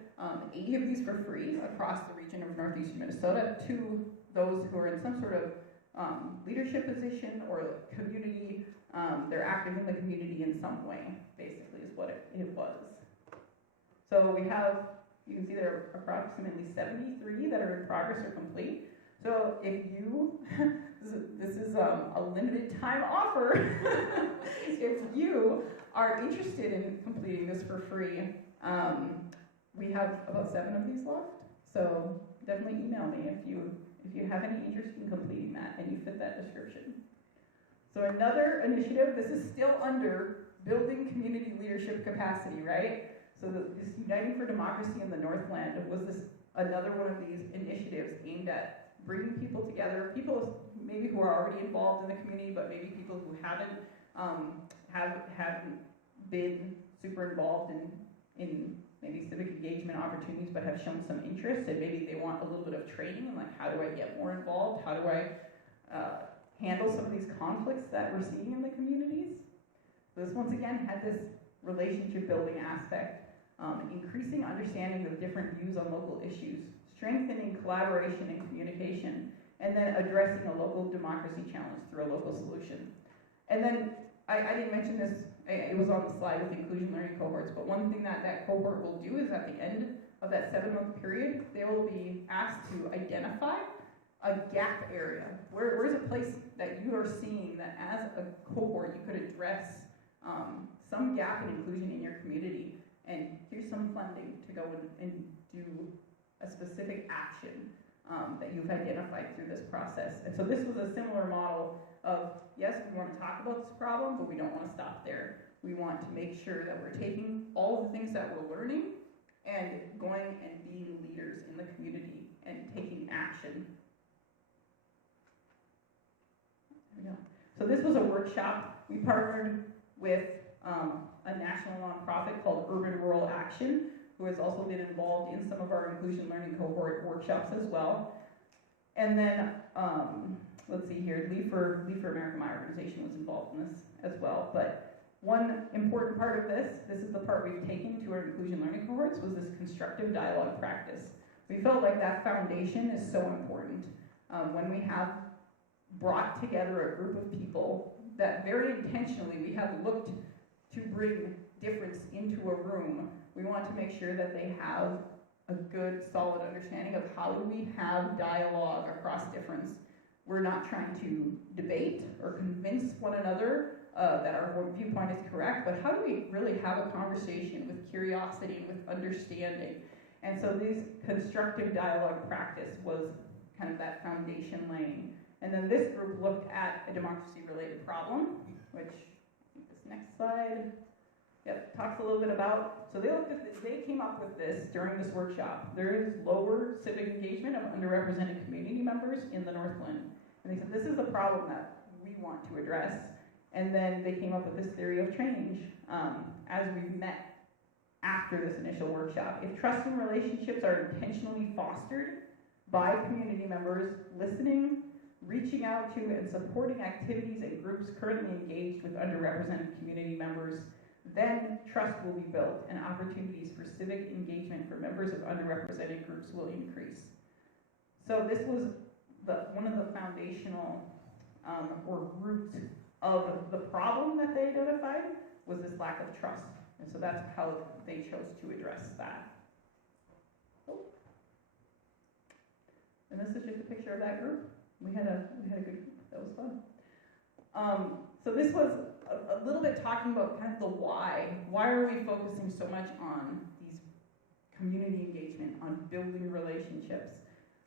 80 of these for free across the region of northeastern Minnesota to those who are in some sort of leadership position or community. They're active in the community in some way, basically, is what it was. So we have, you can see there are approximately 73 that are in progress or complete. So if you, this is a limited time offer, if you are interested in completing this for free, we have about 7 of these left. So definitely email me if you have any interest in completing that and you fit that description. So another initiative, this is still under building community leadership capacity, right? So this Uniting for Democracy in the Northland was another one of these initiatives aimed at bringing people together, people maybe who are already involved in the community, but maybe people who haven't been super involved in maybe civic engagement opportunities, but have shown some interest, and maybe they want a little bit of training, and like, how do I get more involved? How do I handle some of these conflicts that we're seeing in the communities? This once again had this relationship building aspect, increasing understanding of different views on local issues, strengthening collaboration and communication, and then addressing a local democracy challenge through a local solution. And then, I didn't mention this, it was on the slide with inclusion learning cohorts, but one thing that cohort will do is at the end of that 7-month period, they will be asked to identify a gap area. Where's a place that you are seeing that as a cohort you could address some gap in inclusion in your community, and here's some funding to go and do a specific action that you've identified through this process. And so this was a similar model of, yes, we want to talk about this problem, but we don't want to stop there. We want to make sure that we're taking all the things that we're learning and going and being leaders in the community and taking action. There we go. So this was a workshop. We partnered with a national nonprofit called Urban Rural Action, who has also been involved in some of our inclusion learning cohort workshops as well. And then, let's see here, Lead for America, my organization, was involved in this as well. But one important part of this is the part we've taken to our inclusion learning cohorts, was this constructive dialogue practice. We felt like that foundation is so important. When we have brought together a group of people that very intentionally we have looked to bring difference into a room, we want to make sure that they have a good, solid understanding of how do we have dialogue across difference. We're not trying to debate or convince one another that our viewpoint is correct, but how do we really have a conversation with curiosity and with understanding? And so this constructive dialogue practice was kind of that foundation laying. And then this group looked at a democracy-related problem, which, this next slide, talks a little bit about. So they came up with this during this workshop. There is lower civic engagement of underrepresented community members in the Northland. And they said, this is the problem that we want to address. And then they came up with this theory of change as we've met after this initial workshop. If trusting relationships are intentionally fostered by community members, listening, reaching out to and supporting activities and groups currently engaged with underrepresented community members, then trust will be built and opportunities for civic engagement for members of underrepresented groups will increase. So this was one of the foundational or roots of the problem that they identified, was this lack of trust. And so that's how they chose to address that. Oh. And this is just a picture of that group. We had a good group. That was fun. So this was a little bit talking about kind of the why. Why are we focusing so much on these community engagement, on building relationships?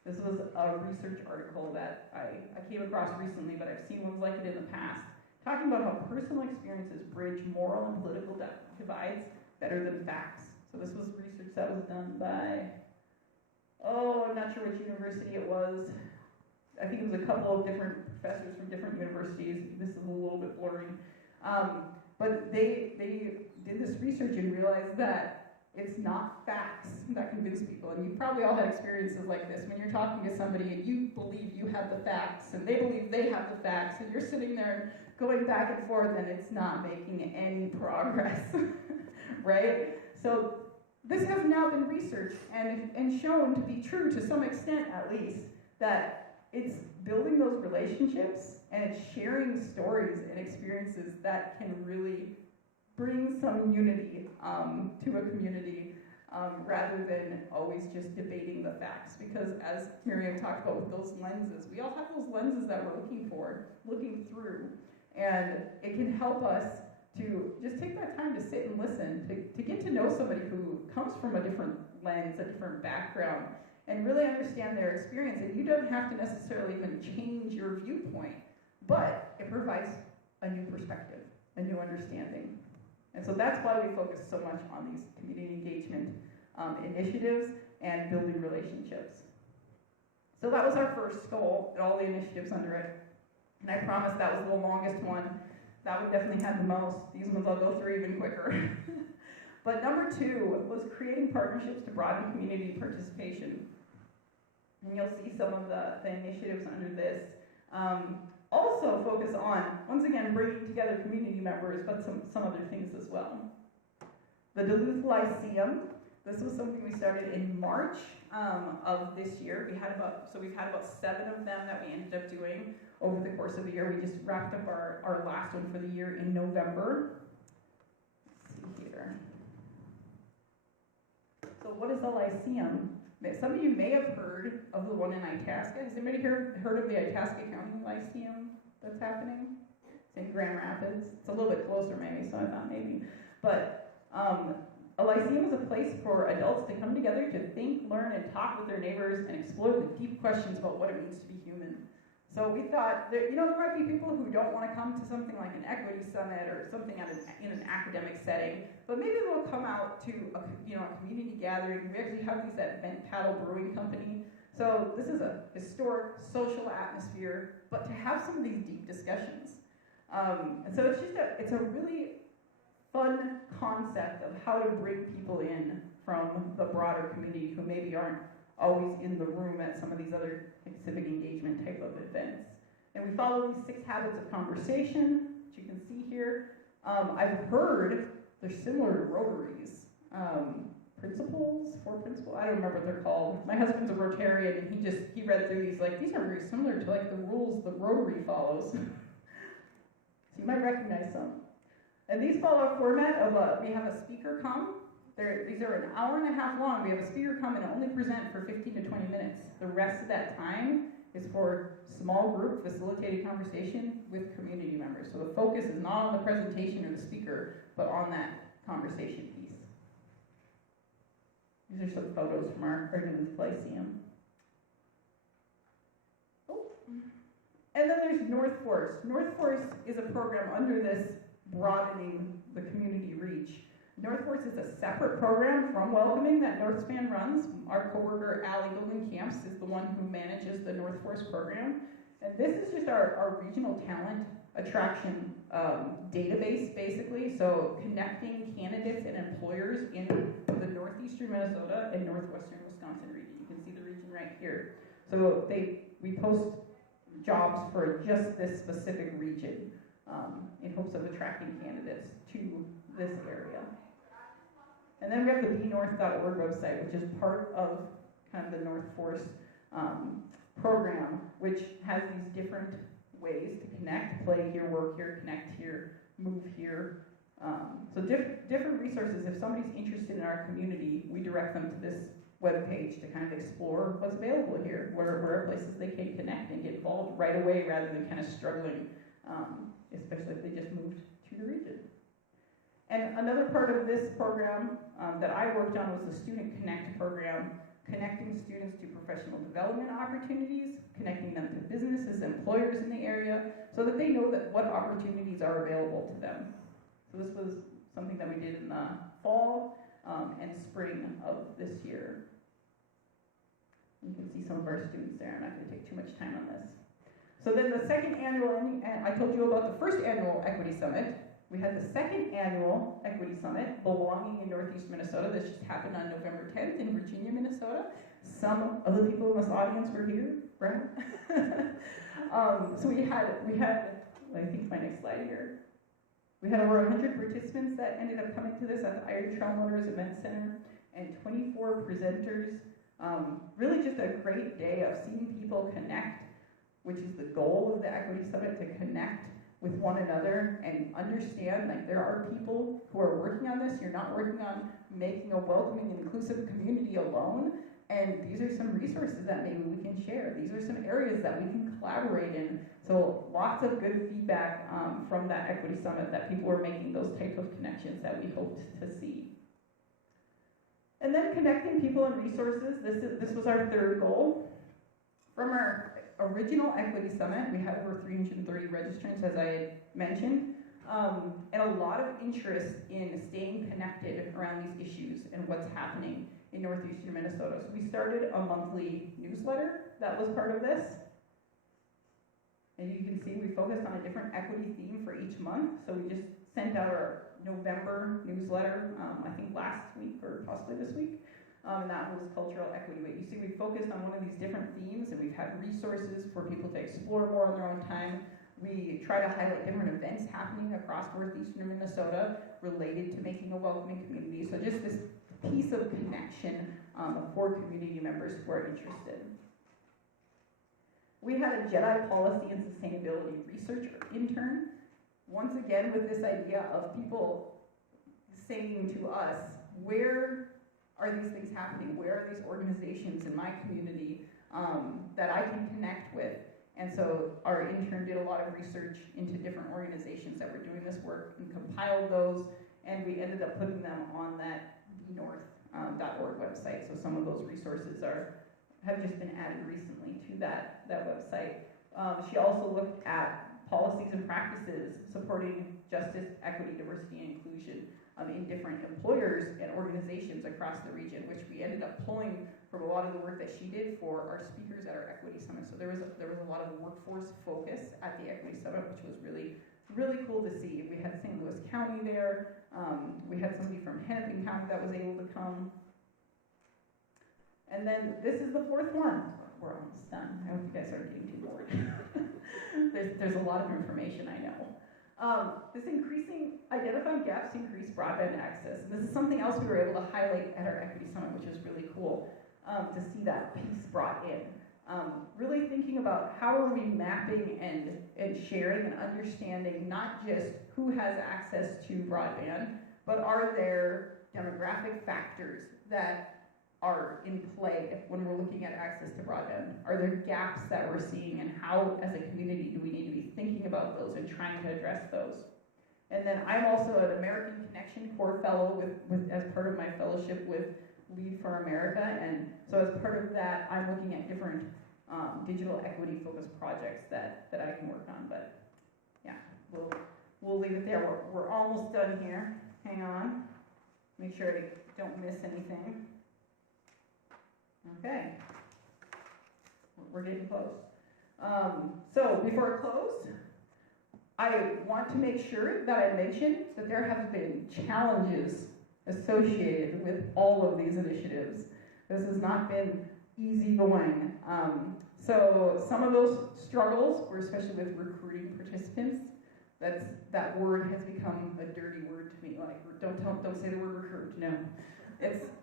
This was a research article that I came across recently, but I've seen ones like it in the past, talking about how personal experiences bridge moral and political divides better than facts. So this was research that was done by, I'm not sure which university it was. I think it was a couple of different professors from different universities. This is a little bit blurry. But they did this research and realized that it's not facts that convince people. And you probably all had experiences like this when you're talking to somebody and you believe you have the facts and they believe they have the facts and you're sitting there going back and forth and it's not making any progress, right? So this has now been researched and shown to be true to some extent at least, that it's building those relationships and it's sharing stories and experiences that can really bring some unity to a community rather than always just debating the facts. Because as Miriam talked about with those lenses, we all have those lenses that we're looking through. And it can help us to just take that time to sit and listen, to get to know somebody who comes from a different lens, a different background, and really understand their experience. And you don't have to necessarily even change your viewpoint, but it provides a new perspective, a new understanding. And so that's why we focus so much on these community engagement initiatives and building relationships. So that was our first goal, and all the initiatives under it. And I promised that was the longest one. That would definitely have the most. These ones I'll go through even quicker. But number 2 was creating partnerships to broaden community participation. And you'll see some of the initiatives under this. Also focus on, once again, bringing together community members, but some other things as well. The Duluth Lyceum, this was something we started in March of this year. We've had about 7 of them that we ended up doing over the course of the year. We just wrapped up our last one for the year in November. Let's see here. So what is a Lyceum? Some of you may have heard of the one in Itasca. Has anybody heard of the Itasca County Lyceum that's happening? It's in Grand Rapids. It's a little bit closer maybe, so I thought maybe. But a Lyceum is a place for adults to come together to think, learn, and talk with their neighbors and explore the deep questions about what it means to be human. So we thought, there might be people who don't want to come to something like an equity summit or something in an academic setting, but maybe they'll come out to a community gathering. We actually have these at Bent Paddle Brewing Company. So this is a historic, social atmosphere, but to have some of these deep discussions. And so it's a really fun concept of how to bring people in from the broader community who maybe aren't always in the room at some of these other civic engagement type of events. And we follow these 6 habits of conversation, which you can see here. I've heard they're similar to Rotaries. Principles, 4 principles, I don't remember what they're called. My husband's a Rotarian and he read through these like, these are very similar to like the rules the Rotary follows. So you might recognize some. And these follow a format of we have a speaker come. These are an hour and a half long. We have a speaker come and only present for 15 to 20 minutes. The rest of that time is for small group facilitated conversation with community members. So the focus is not on the presentation or the speaker, but on that conversation piece. These are some photos from our Duluth Lyceum. Oh. And then there's North Force. North Force is a program under this broadening the community reach. North Force is a separate program from Welcoming that Northspan runs. Our coworker, Allie Golden Camps, is the one who manages the North Force program. And this is just our regional talent attraction database, basically. So connecting candidates and employers in the northeastern Minnesota and northwestern Wisconsin region. You can see the region right here. So we post jobs for just this specific region in hopes of attracting candidates to this area. And then we have the benorth.org website, which is part of kind of the North Force program, which has these different ways to connect, play here, work here, connect here, move here. So different resources. If somebody's interested in our community, we direct them to this webpage to kind of explore what's available here, where are places they can connect and get involved right away rather than kind of struggling, especially if they just moved to the region. And another part of this program that I worked on was the Student Connect program, connecting students to professional development opportunities, connecting them to businesses, employers in the area, so that they know that what opportunities are available to them. So this was something that we did in the fall and spring of this year. You can see some of our students there. I'm not going to take too much time on this. So then the second annual, I told you about the first annual Equity Summit. We had the second annual Equity Summit, Belonging in Northeast Minnesota. This just happened on November 10th in Virginia, Minnesota. Some of the people in this audience were here, Brad. So we had, I think my next slide here. We had over 100 participants that ended up coming to this at the Iron Trail Motors Event Center and 24 presenters. Really just a great day of seeing people connect, which is the goal of the Equity Summit, to connect with one another and understand like there are people who are working on this. You're not working on making a welcoming and inclusive community alone. And these are some resources that maybe we can share. These are some areas that we can collaborate in. So lots of good feedback from that Equity Summit that people were making those type of connections that we hoped to see. And then connecting people and resources. This was our third goal. From our original Equity Summit, we had over 330 registrants, as I had mentioned, and a lot of interest in staying connected around these issues and what's happening in northeastern Minnesota. So we started a monthly newsletter that was part of this. And you can see we focused on a different equity theme for each month. So we just sent out our November newsletter, I think last week or possibly this week. And that was Cultural Equity Week. You see we focused on one of these different themes, and we've had resources for people to explore more on their own time. We try to highlight different events happening across northeastern Minnesota related to making a welcoming community. So just this piece of connection for community members who are interested. We had a JEDI policy and sustainability researcher intern, once again with this idea of people saying to us, where are these things happening? Where are these organizations in my community that I can connect with? And so our intern did a lot of research into different organizations that were doing this work and compiled those, and we ended up putting them on that north.org website. So some of those resources have just been added recently to that website. She also looked at policies and practices supporting justice, equity, diversity, and inclusion in different employers and organizations across the region, which we ended up pulling from a lot of the work that she did for our speakers at our Equity Summit. So there was a lot of workforce focus at the Equity Summit, which was really, really cool to see. We had St. Louis County there. We had somebody from Hennepin County that was able to come. And then this is the fourth one. We're almost done. I hope you guys aren't getting too bored. There's a lot of information, I know. Identifying gaps to increase broadband access. And this is something else we were able to highlight at our Equity Summit, which is really cool to see that piece brought in. Really thinking about how are we mapping and sharing and understanding not just who has access to broadband, but are there demographic factors that are in play when we're looking at access to broadband? Are there gaps that we're seeing, and how as a community do we need to be thinking about those and trying to address those? And then I'm also an American Connection Core Fellow as part of my fellowship with Lead for America, and so as part of that I'm looking at different digital equity focused projects that I can work on. But yeah, we'll leave it there. We're almost done here. Hang on, make sure I don't miss anything. Okay, we're getting close. So before I close, I want to make sure that I mention that there have been challenges associated with all of these initiatives. This has not been easy going. So some of those struggles were especially with recruiting participants. That word has become a dirty word to me. Like, don't say the word recruit. No,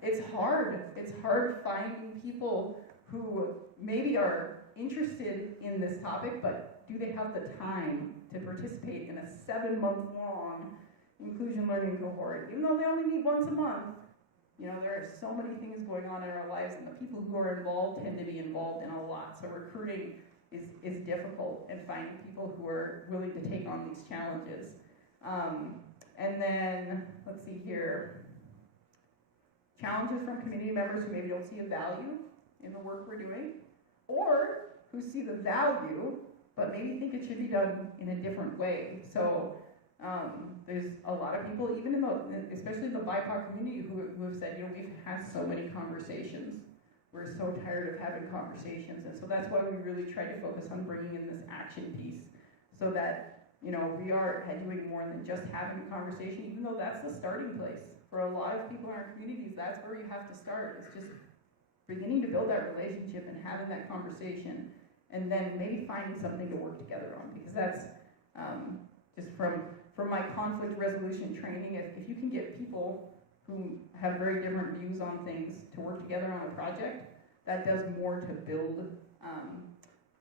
it's hard. It's hard finding people who maybe are interested in this topic, but do they have the time to participate in a 7-month-long inclusion learning cohort, even though they only meet once a month? You know, there are so many things going on in our lives, and the people who are involved tend to be involved in a lot. So recruiting is difficult, and finding people who are willing to take on these challenges. And then, let's see here. Challenges from community members who maybe don't see a value in the work we're doing, or who see the value, but maybe think it should be done in a different way. So there's a lot of people, even especially in the BIPOC community, who have said, you know, we've had so many conversations. We're so tired of having conversations. And so that's why we really try to focus on bringing in this action piece, so that You know, we are doing more than just having a conversation, even though that's the starting place. For a lot of people in our communities, that's where you have to start. It's just beginning to build that relationship and having that conversation, and then maybe finding something to work together on, because that's just from my conflict resolution training, if you can get people who have very different views on things to work together on a project, that does more to build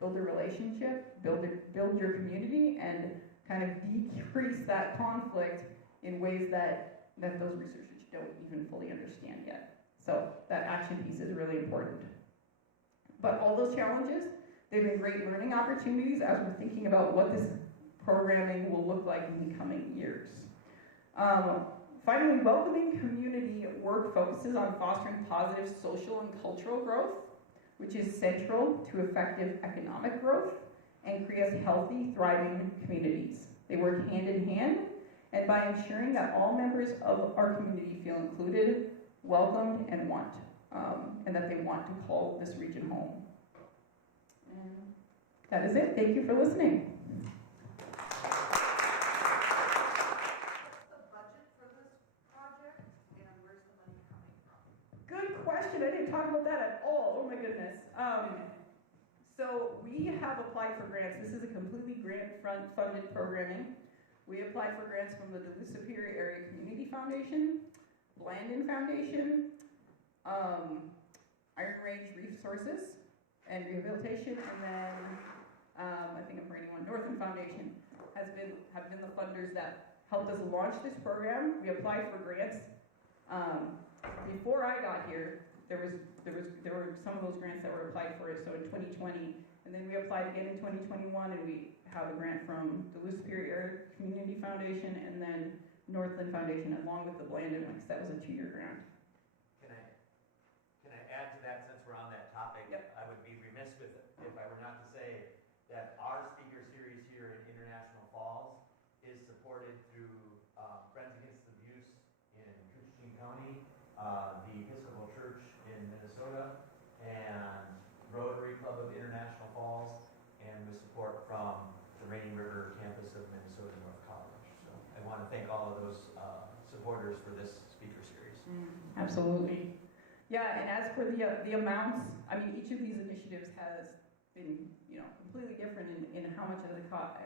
the relationship, build your community, and kind of decrease that conflict in ways that those researchers don't even fully understand yet. So that action piece is really important. But all those challenges, they've been great learning opportunities as we're thinking about what this programming will look like in the coming years. Finally, welcoming community work focuses on fostering positive social and cultural growth, which is central to effective economic growth and creates healthy, thriving communities. They work hand in hand, and by ensuring that all members of our community feel included, welcomed, and and that they want to call this region home. And that is it. Thank you for listening. Good question. I didn't talk about that at all. Oh my goodness. So we have applied for grants. This is a completely grant-funded programming. We applied for grants from the Duluth Superior Area Community Foundation, Blandin Foundation, Iron Range Resources and Rehabilitation, and then I think I'm forgetting one. Northern Foundation have been the funders that helped us launch this program. We applied for grants. Before I got here, there were some of those grants that were applied for it. So in 2020, and then we applied again in 2021, and we have a grant from Duluth Superior Community Foundation and then Northland Foundation, along with the Blandin one, because that was a 2-year grant. Can I add to that, since we're on that topic? Yep. I would be remiss if I were not to say that our speaker series here in International Falls is supported through Friends Against Abuse in Koochiching County, the Episcopal Church in Minnesota, and Rotary Club of International Falls, and with support from the Rainy River campus of Minnesota North College. So I want to thank all of those supporters for this speaker series. Absolutely. Yeah, and as for the amounts, I mean, each of these initiatives has been, completely different in how much of the cost,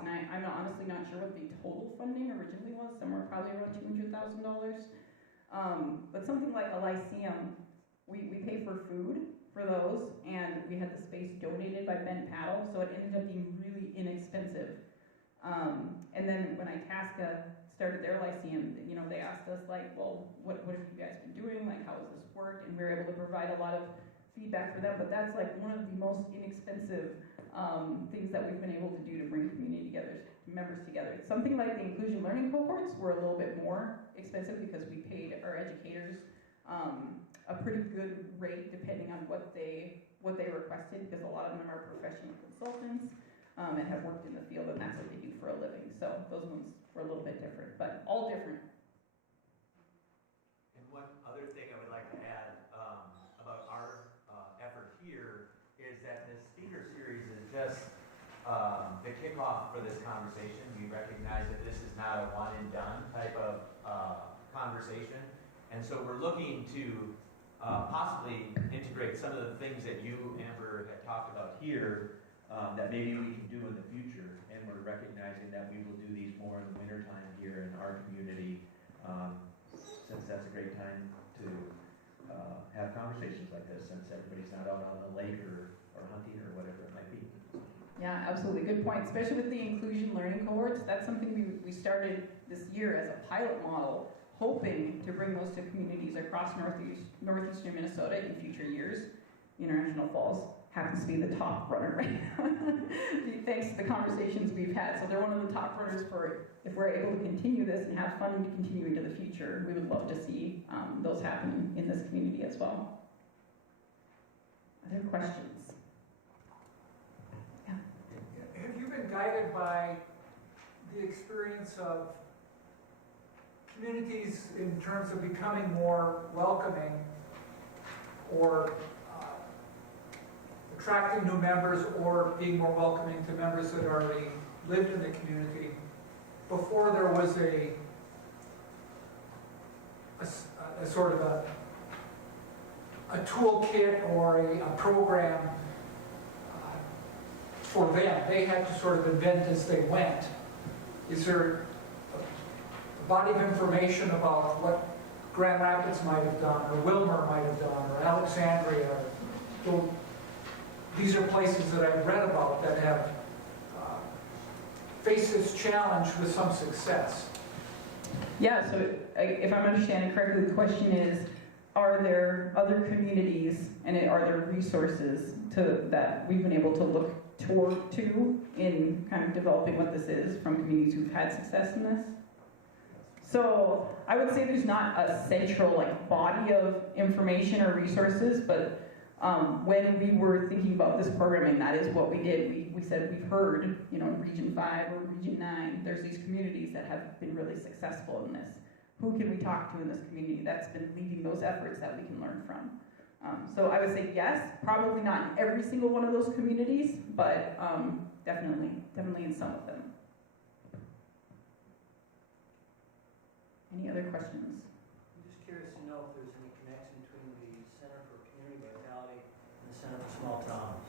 and I'm honestly not sure what the total funding originally was, somewhere probably around $200,000. But something like a Lyceum, we pay for food for those, and we had the space donated by Ben Paddle, so it ended up being really inexpensive. And then when Itasca started their Lyceum, they asked us well, what have you guys been doing? How has this worked? And we were able to provide a lot of feedback for them, but that's one of the most inexpensive things that we've been able to do to bring community members together. Something like the inclusion learning cohorts were a little bit more expensive because we paid our educators a pretty good rate depending on what they requested, because a lot of them are professional consultants and have worked in the field, and that's what they do for a living. So those ones were a little bit different, but all different. And one other thing I would like to add about our effort here is that this speaker series is just the kickoff for this conversation. We recognize that this is not a one and done type of conversation, and so we're looking to possibly integrate some of the things that you, Amber, had talked about here that maybe we can do in the future, and we're recognizing that we will do these more in the wintertime here in our community, since that's a great time to have conversations like this, since everybody's not out on the lake or hunting or whatever it might be. Yeah, absolutely. Good point. Especially with the inclusion learning cohorts, that's something we started this year as a pilot model, hoping to bring those to communities across northeastern Minnesota in future years. International Falls happens to be the top runner right now, thanks to the conversations we've had. So they're one of the top runners for, if we're able to continue this and have funding to continue into the future, we would love to see those happen in this community as well. Other questions? Yeah. Have you been guided by the experience of communities in terms of becoming more welcoming or attracting new members or being more welcoming to members that already lived in the community before there was a sort of a toolkit or a program for them. They had to sort of invent as they went. Is there a body of information about what Grand Rapids might have done, or Wilmer might have done, or Alexandria? These are places that I've read about that have faced this challenge with some success. Yeah, so if I'm understanding correctly, the question is, are there other communities and are there resources that we've been able to look to in kind of developing what this is from communities who've had success in this? So I would say there's not a central body of information or resources, but when we were thinking about this programming, that is what we did. We said we've heard, in Region 5 or Region 9, there's these communities that have been really successful in this. Who can we talk to in this community that's been leading those efforts that we can learn from? So I would say yes, probably not in every single one of those communities, but definitely in some of them. Any other questions? I'm just curious to know if there's any connection between the Center for Community Vitality and the Center for Small Towns.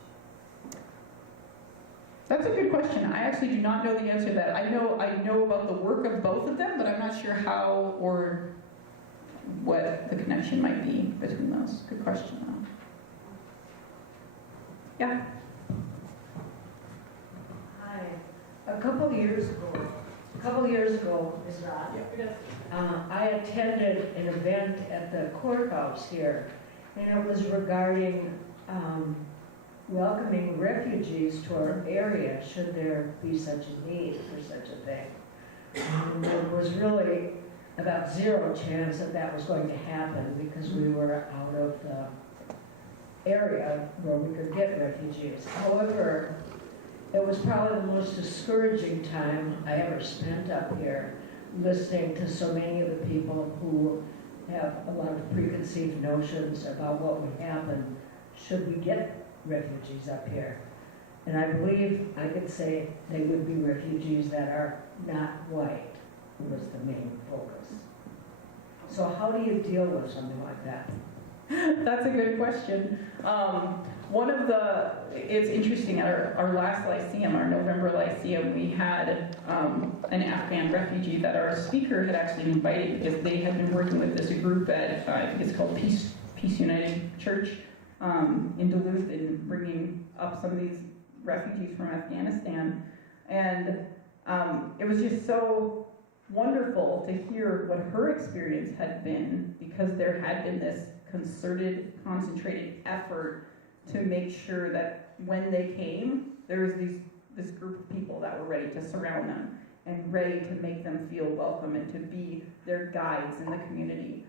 That's a good question. I actually do not know the answer to that. I know about the work of both of them, but I'm not sure how or what the connection might be between those. Good question, though. Yeah. Hi. A couple of years ago, Ms. Roth, I attended an event at the courthouse here, and it was regarding welcoming refugees to our area should there be such a need for such a thing. And there was really about zero chance that that was going to happen because we were out of the area where we could get refugees. However, it was probably the most discouraging time I ever spent up here, listening to so many of the people who have a lot of preconceived notions about what would happen should we get refugees up here. And I believe I could say they would be refugees that are not white, was the main focus. So how do you deal with something like that? That's a good question. It's interesting, at our last Lyceum, our November Lyceum, we had an Afghan refugee that our speaker had actually invited because they had been working with this group at, I think it's called Peace United Church in Duluth, and bringing up some of these refugees from Afghanistan. And it was just so wonderful to hear what her experience had been, because there had been this concerted, concentrated effort to make sure that when they came, there was this group of people that were ready to surround them and ready to make them feel welcome and to be their guides in the community.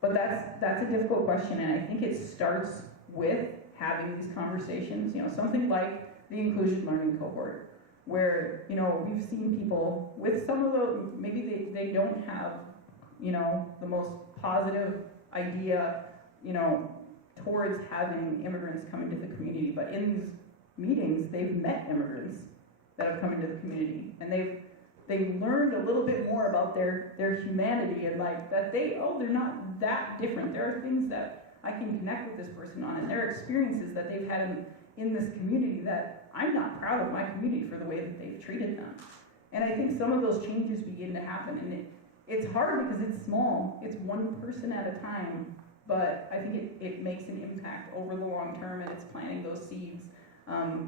But that's a difficult question, and I think it starts with having these conversations. Something like the inclusion learning cohort, where we've seen people with some of the, maybe they don't have the most positive idea towards having immigrants come into the community, but in these meetings they've met immigrants that have come into the community, and they've learned a little bit more about their humanity, and that they're not that different. There are things that I can connect with this person on, and their experiences that they've had in this community that I'm not proud of my community for the way that they've treated them. And I think some of those changes begin to happen, and it's hard because it's small. It's one person at a time, but I think it makes an impact over the long term, and it's planting those seeds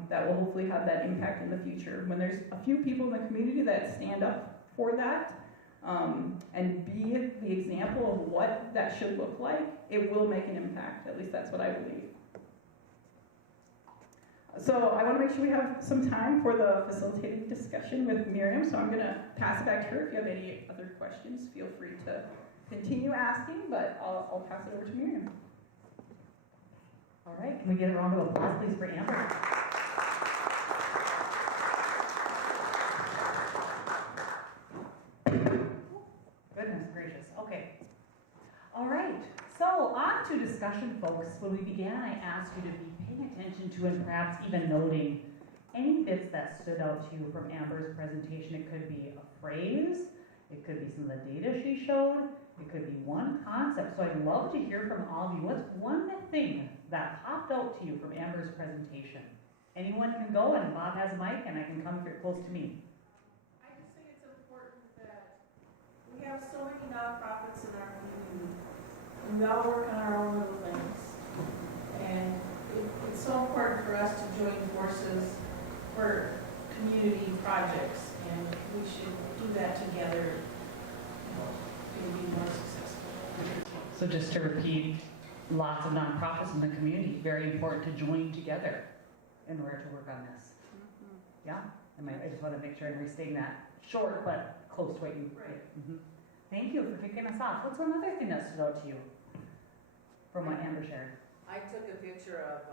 that will hopefully have that impact in the future. When there's a few people in the community that stand up for that and be the example of what that should look like, it will make an impact. At least that's what I believe. So I want to make sure we have some time for the facilitated discussion with Miriam, so I'm going to pass it back to her. If you have any other questions, feel free to continue asking, but I'll pass it over to Miriam. All right, can we get a round of applause, please, for Amber? Goodness gracious, okay. All right, so on to discussion, folks. When we began, I asked you to be paying attention to and perhaps even noting any bits that stood out to you from Amber's presentation. It could be a phrase, it could be some of the data she showed, it could be one concept. So I'd love to hear from all of you. What's one thing that popped out to you from Amber's presentation? Anyone can go, and Bob has a mic, and I can come here close to me. I just think it's important that we have so many nonprofits in our community, and we all work on our own little things. And it's so important for us to join forces for community projects, and we should do that together, to be more successful. So just to repeat, lots of nonprofits in the community, very important to join together in order to work on this. Yeah? I just want to make sure I'm restating that. Short, but close to what you. Right. Mhm. Thank you for kicking us off. What's another thing that stood out to you from what Amber shared? I took a picture of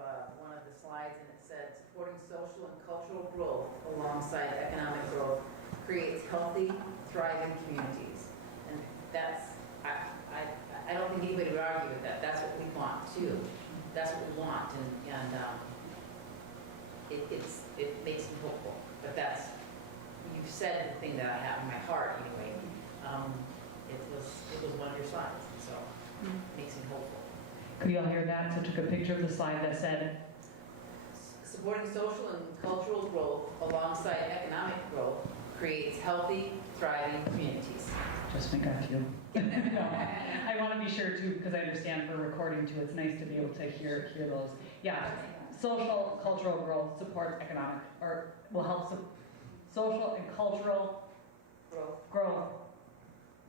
one of the slides, and it said, supporting social and cultural growth alongside economic growth creates healthy, thriving communities. And that's, I don't think anybody would argue with that. That's what we want too. That's what we want, and it makes me hopeful. But that's, you've said the thing that I have in my heart anyway. It was one of your slides, so it makes me hopeful. Could you all hear that? So I took a picture of the slide that said, Supporting social and cultural growth alongside economic growth creates healthy, thriving communities. just make got you. I want to be sure too, because I understand for recording too, it's nice to be able to hear those. Yeah, social, cultural growth supports economic, or will help social and cultural growth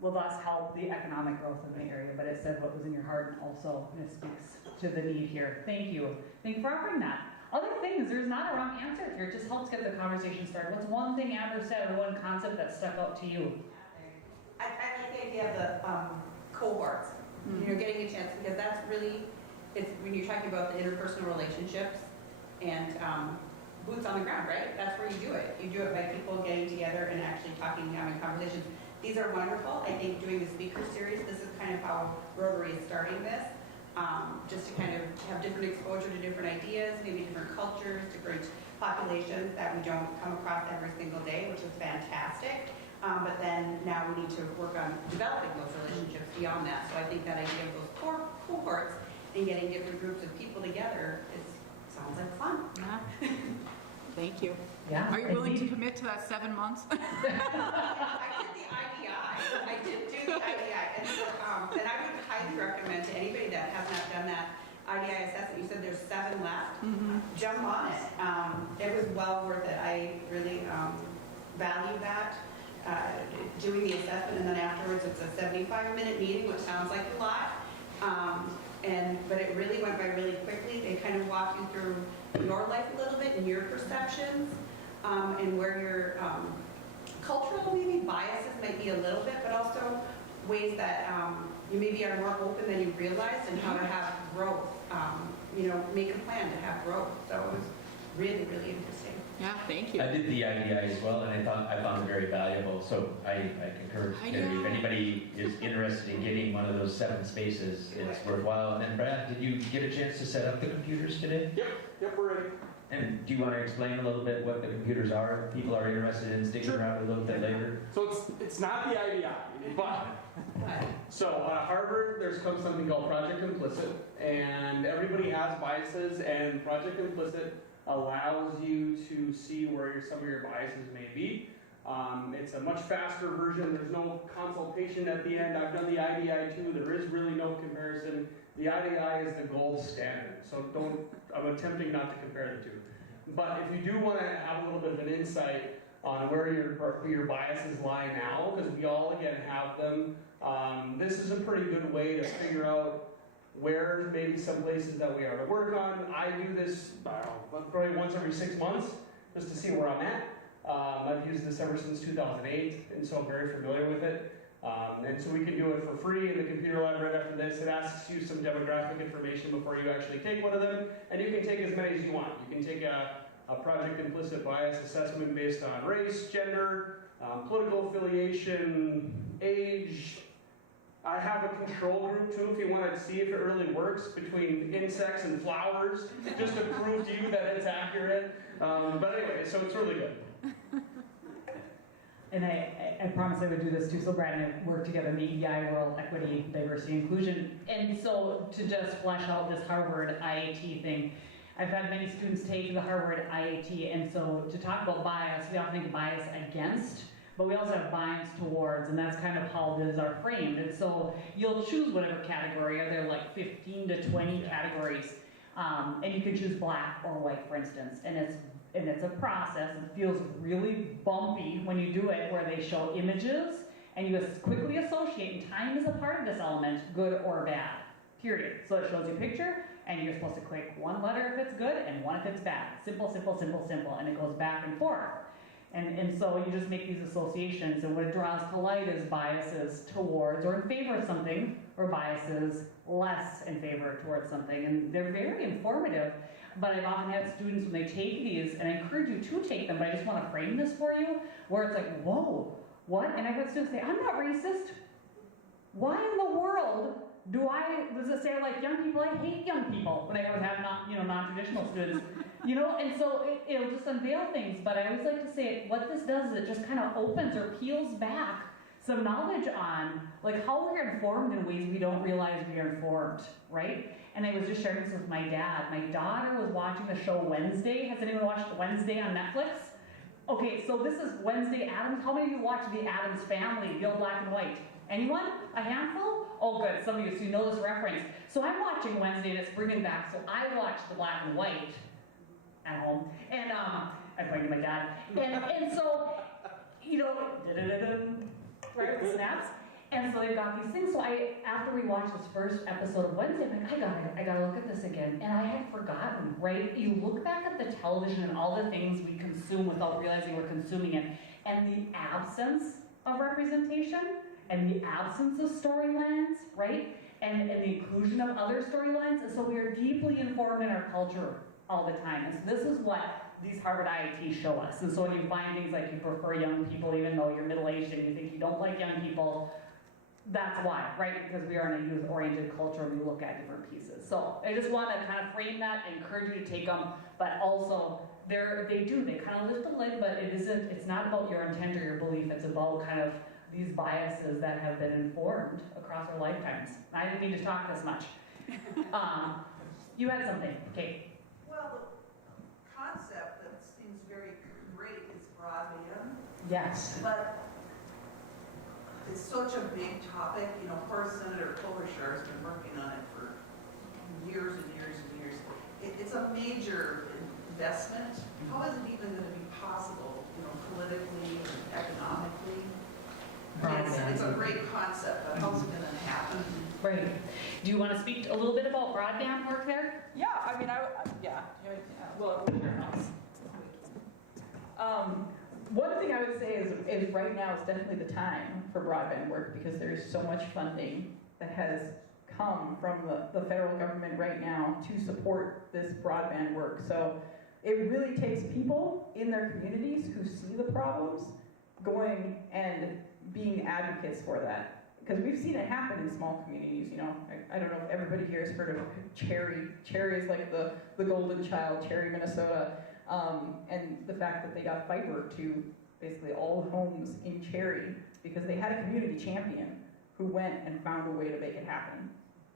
will thus help the economic growth of the area. But it said what was in your heart, and also it speaks to the need here. Thank you. Thank you for offering that. Other things, there's not a wrong answer here. It just helps get the conversation started. What's one thing Amber said or one concept that stuck out to you? I like the idea of the cohorts. You're getting a chance, because that's really, it's when you're talking about the interpersonal relationships and boots on the ground, right? That's where you do it. You do it by people getting together and actually talking, having conversations. These are wonderful. I think doing the speaker series, this is kind of how Rotary is starting this, just to kind of have different exposure to different ideas, maybe different cultures, different populations that we don't come across every single day, which is fantastic. But then now we need to work on developing those relationships beyond that. So I think that idea of those cohorts and getting different groups of people together sounds like fun. Yeah. Thank you. Yeah. Are you willing to commit to that 7 months? I did the IDI. I did do the IDI. And so, then I would highly recommend to anybody that has not done that IDI assessment. You said there's 7 left. Jump on it. It was well worth it. I really value that. Doing the assessment, and then afterwards it's a 75-minute meeting, which sounds like a lot. But it really went by really quickly. They kind of walk you through your life a little bit and your perceptions, and where your cultural maybe biases might be a little bit, but also ways that you maybe are more open than you realized, and how to have growth. Make a plan to have growth. So it was really, really interesting. Yeah, thank you. I did the IDI as well, and I found it very valuable. So I concur. If anybody is interested in getting one of those 7 spaces, it's worthwhile. And then Brad, did you get a chance to set up the computers today? Yep, we're ready. And do you want to explain a little bit what the computers are? If people are interested in sticking around a little bit later. So it's not the IDI, but so at Harvard there's something called Project Implicit, and everybody has biases, and Project Implicit allows you to see where some of your biases may be. It's a much faster version. There's no consultation at the end. I've done the IDI too. There is really no comparison. The IDI is the gold standard, so I'm attempting not to compare the two. But if you do want to have a little bit of an insight on where your biases lie now, because we all, again, have them, this is a pretty good way to figure out where maybe some places that we are to work on. I do this probably once every 6 months, just to see where I'm at. I've used this ever since 2008, and so I'm very familiar with it. And so we can do it for free in the computer lab right after this. It asks you some demographic information before you actually take one of them, and you can take as many as you want. You can take a Project Implicit Bias assessment based on race, gender, political affiliation, age, I have a control group too, if you want to see if it really works between insects and flowers, just to prove to you that it's accurate. But anyway, so it's really good. And I promised I would do this too, so Brad and I work together in the EDI world, equity, diversity, inclusion. And so to just flesh out this Harvard IAT thing, I've had many students take the Harvard IAT, and so to talk about bias, we often think of bias against, but we also have bias towards, and that's kind of how these are framed. And so you'll choose whatever category, are there like 15 to 20 categories, and you can choose black or white, for instance, and it's a process. It feels really bumpy when you do it, where they show images, and you quickly associate, and time is a part of this element, good or bad, period. So it shows you a picture, and you're supposed to click one letter if it's good, and one if it's bad. Simple, simple, simple, simple, and it goes back and forth. And so you just make these associations, and what it draws to light is biases towards or in favor of something, or biases less in favor towards something. And they're very informative, but I've often had students when they take these, and I encourage you to take them, but I just want to frame this for you, where it's like, whoa, what? And I've had students say, I'm not racist. Why in the world does it say I like young people? I hate young people when I would have non-traditional students. And so it'll just unveil things, but I always like to say what this does is it just kind of opens or peels back some knowledge on like how we're informed in ways we don't realize we are informed, right? And I was just sharing this with my dad. My daughter was watching the show Wednesday. Has anyone watched Wednesday on Netflix? Okay, so this is Wednesday Addams. How many of you watch The Addams Family, the old black and white? Anyone? A handful? Oh good, some of you, so you know this reference. So I'm watching Wednesday and it's bringing back, so I watched the black and white at home, and I'm pointing to my dad, and so, right, with snaps, and so they've got these things, so after we watched this first episode of Wednesday, I'm like, I gotta look at this again, and I had forgotten, right? You look back at the television and all the things we consume without realizing we're consuming it, and the absence of representation, and the absence of storylines, right? And the inclusion of other storylines, and so we are deeply informed in our culture all the time. And so this is what these Harvard IITs show us. And so when you find things like you prefer young people even though you're middle-aged and you think you don't like young people, that's why, right? Because we are in a youth-oriented culture and we look at different pieces. So I just want to kind of frame that. I encourage you to take them, but also they kind of lift the lid, but it's not about your intent or your belief. It's about kind of these biases that have been informed across our lifetimes. I didn't mean to talk this much. You had something, Kate. Well, the concept that seems very great is broadband, Yes. but it's such a big topic. Of course, Senator Klobuchar has been working on it for years and years and years. It's a major investment. How is it even going to be possible, politically and economically? It's a great concept, but how's it going to happen? Right. Do you want to speak a little bit about broadband work there? Yeah, I mean, well, it was your house. One thing I would say is right now is definitely the time for broadband work because there's so much funding that has come from the federal government right now to support this broadband work. So it really takes people in their communities who see the problems going and being advocates for that. Because we've seen it happen in small communities, I don't know if everybody here has heard of Cherry. Cherry is like the golden child, Cherry, Minnesota. And the fact that they got fiber to basically all homes in Cherry because they had a community champion who went and found a way to make it happen.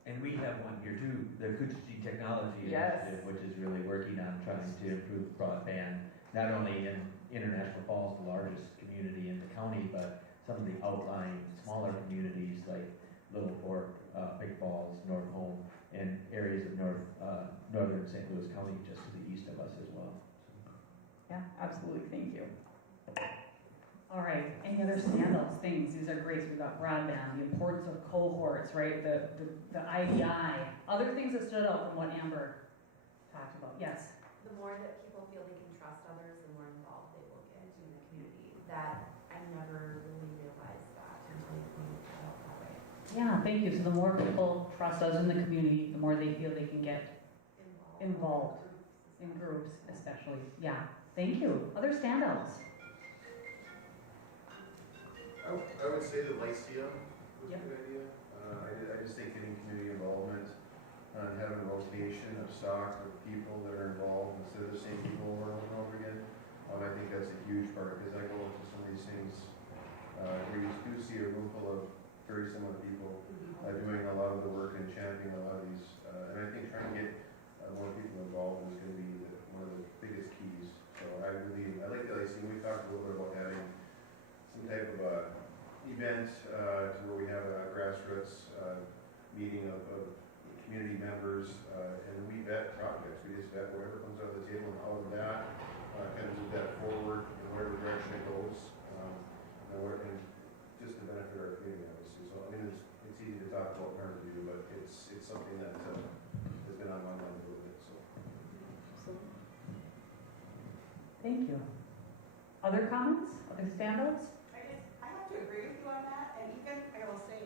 And we have one here too, the Kuchji Technology Yes. Initiative, which is really working on trying to improve broadband, not only in International Falls, the largest community in the county, but some of the outlying smaller communities like Little Fork, Big Falls, North Home, and areas of northern St. Louis County just to the east of us as well. Yeah, absolutely, thank you. All right. Any other standouts, things? These are great. So we've got broadband, the importance of cohorts, right? The IDI. Other things that stood out from what Amber talked about. Yes. The more that people feel they can trust others, the more involved they will get in the community. That I never really realized that until you pointed that out that way. Yeah, thank you. So the more people trust us in the community, the more they feel they can get involved in groups, especially. Yeah, thank you. Other standouts? I would say the Lyceum was a good idea. I just think getting community involvement and having a rotation of stock of people that are involved instead of the same people over and over again, I think that's a huge part, because I go into some of these things where you do see a room full of very similar people doing a lot of the work and championing a lot of these, and I think trying to get more people involved is going to be one of the biggest keys. So I like the IC. We talked a little bit about having some type of event to where we have a grassroots meeting of community members, and we vet projects. We just vet whatever comes out of the table, and out of that, kind of move that forward in whatever direction it goes, and just to benefit our community, obviously. So I mean, it's easy to talk about hard to do, but it's something that has been on my mind a little bit. So. Thank you. Other comments? Other standouts? I have to agree with you on that, and even, I will say,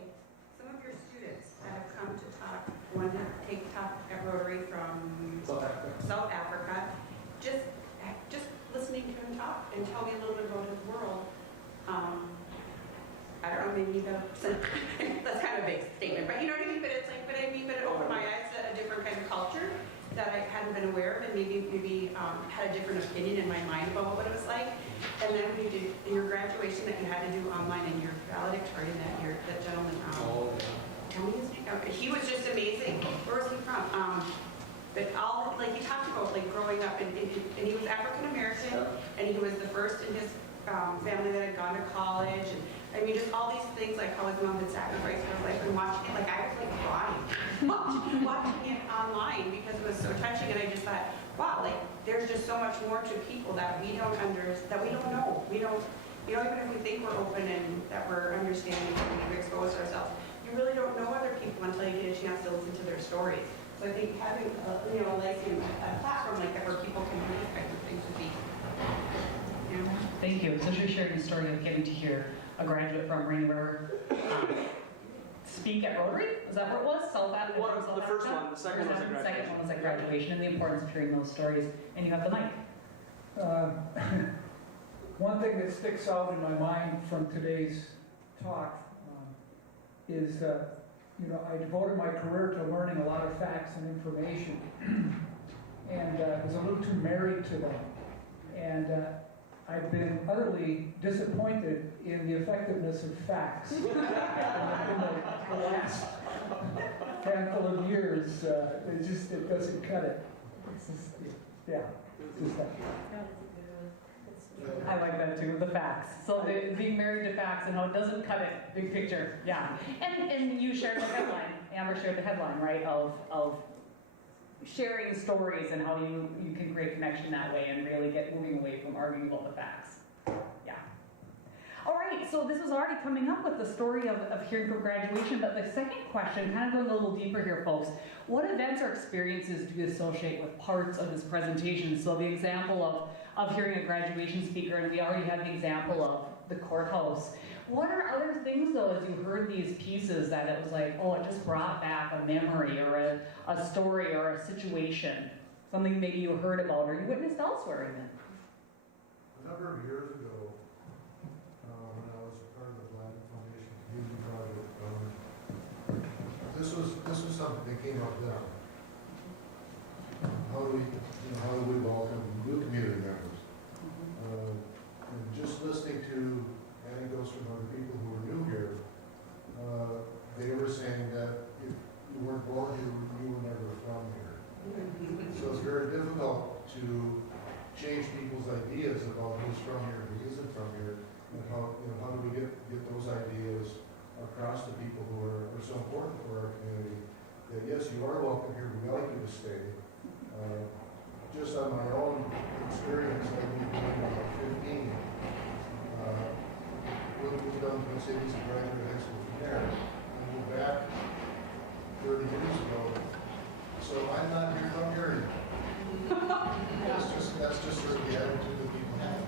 some of your students that have come to talk, one that take talk at Rotary from South Africa, just listening to him talk and tell me a little bit about his world. I don't know, maybe that's kind of a big statement, but you know what I mean? But it's like, but it opened my eyes to a different kind of culture that I hadn't been aware of, and maybe had a different opinion in my mind about what it was like. And then when you did your graduation that you had to do online, and your valedictorian that year, that gentleman, tell me his name. He was just amazing. Where was he from? But all, like, he talked about, like, growing up, and he was African American, and he was the first in his family that had gone to college, and I mean, just all these things, like how his mom had sacrificed her life, and watching it, like, I was like crying, watching it online, because it was so touching, and I just thought, wow, like, there's just so much more to people that we don't know. We don't, even if we think we're open and that we're understanding and we've exposed ourselves, you really don't know other people until you get a chance to listen to their stories. So I think having, like a platform like that where people can do these kinds of things would be, Thank you. So you're sharing the story of getting to hear a graduate from Rainy River speak at Rotary? Is that where it was? The first one. The second one was at graduation. The second one was at graduation, and the importance of hearing those stories. And you have the mic. One thing that sticks out in my mind from today's talk is, I devoted my career to learning a lot of facts and information, and was a little too married to them. And I've been utterly disappointed in the effectiveness of facts in the last handful of years. It doesn't cut it. Just that. I like that too, the facts. So being married to facts and how it doesn't cut it, big picture, yeah. And you shared the headline, Amber shared the headline, right, of sharing stories and how you can create connection that way and really get moving away from arguing about the facts. Yeah. All right, so this was already coming up with the story of hearing from graduation, but the second question, kind of going a little deeper here, folks. What events or experiences do you associate with parts of this presentation? So the example of hearing a graduation speaker, and we already had the example of the courthouse. What are other things, though, as you heard these pieces that it was like, oh, it just brought back a memory or a story or a situation, something maybe you heard about or you witnessed elsewhere even? A number of years ago, when I was part of the Black Foundation Community Project, this was something that came up then. How do we welcome new community members? And just listening to anecdotes from other people who were new here, they were saying that if you weren't born here, you were never from here. So it's very difficult to change people's ideas about who's from here and who isn't from here, and how do we get those ideas across to people who are so important for our community. That yes, you are welcome here. We'd like you to stay. Just on my own experience, I've been doing about 15. Moved down to the cities and graduated high school from there. I moved back 30 years ago. So I'm not here from here anymore. That's just sort of the attitude that people have.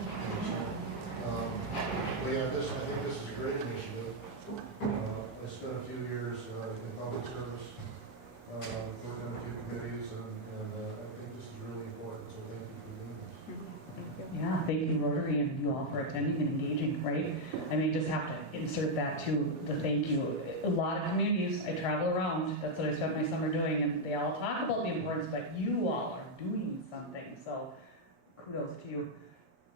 But yeah, I think this is a great initiative. I spent a few years in public service, working on a few committees, and I think this is really important. So thank you Rotary and you all for attending and engaging, right? I may just have to insert that to the thank you. A lot of communities, I travel around, that's what I spent my summer doing, and they all talk about the importance, but you all are doing something, so kudos to you.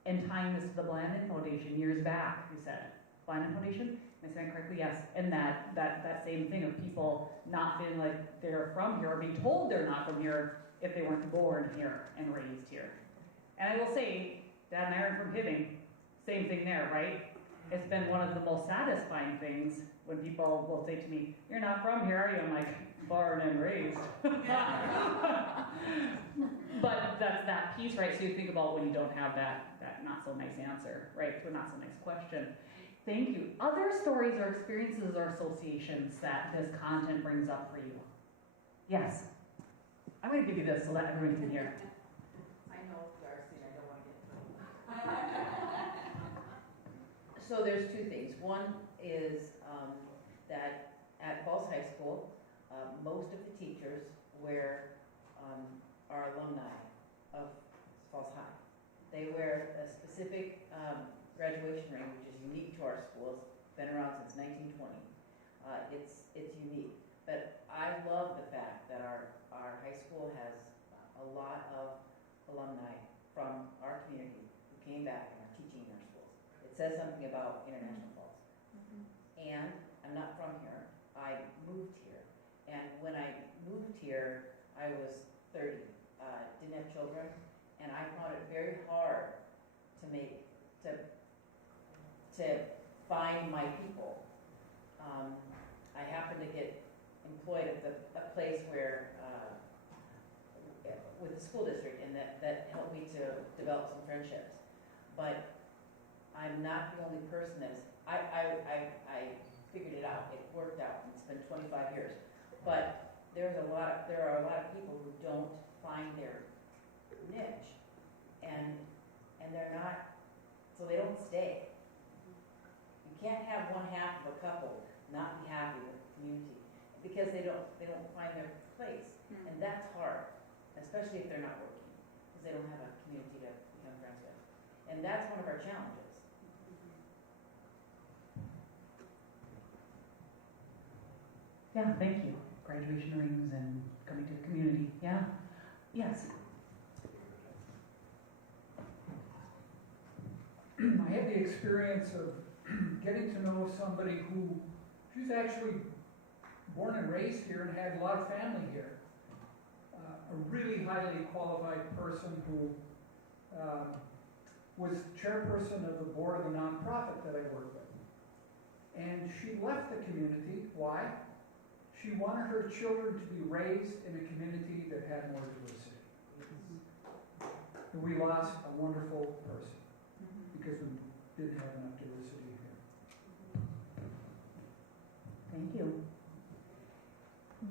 And tying this to the Blandon Foundation, years back, you said, Blandon Foundation? Am I saying it correctly? Yes. And that same thing of people not feeling like they're from here, or being told they're not from here if they weren't born here and raised here. And I will say, Dad and I are from Hibbing, same thing there, right? It's been one of the most satisfying things when people will say to me, "You're not from here, are you?" I'm like, "Born and raised." But that's that piece, right? So you think about when you don't have that not so nice answer, right? To a not so nice question. Thank you. Other stories or experiences or associations that this content brings up for you? Yes. I'm going to give you this so that everyone can hear. I know Darcy, and I don't want to get So there's two things. One is that at Falls High School, most of the teachers are alumni of Falls High. They wear a specific graduation ring, which is unique to our schools. Been around since 1920. It's unique. But I love the fact that our high school has a lot of alumni from our community who came back and are teaching in our schools. It says something about International Falls. And I'm not from here. I moved here. And when I moved here, I was 30. Didn't have children. And I found it very hard to find my people. I happened to get employed at a place where, with the school district, and that helped me to develop some friendships. But I'm not the only person I figured it out. It worked out. It's been 25 years. But there are a lot of people who don't find their niche, and they're not, so they don't stay. You can't have one half of a couple not be happy with the community because they don't find their place, and that's hard, especially if they're not working, because they don't have a community to become friends with, and that's one of our challenges. Yeah, thank you. Graduation rings and coming to the community. Yeah. Yes. I had the experience of getting to know somebody who, she's actually born and raised here and had a lot of family here. A really highly qualified person who was chairperson of the board of a nonprofit that I work with. And she left the community. Why? She wanted her children to be raised in a community that had more diversity. And we lost a wonderful person because we didn't have enough diversity here. Thank you.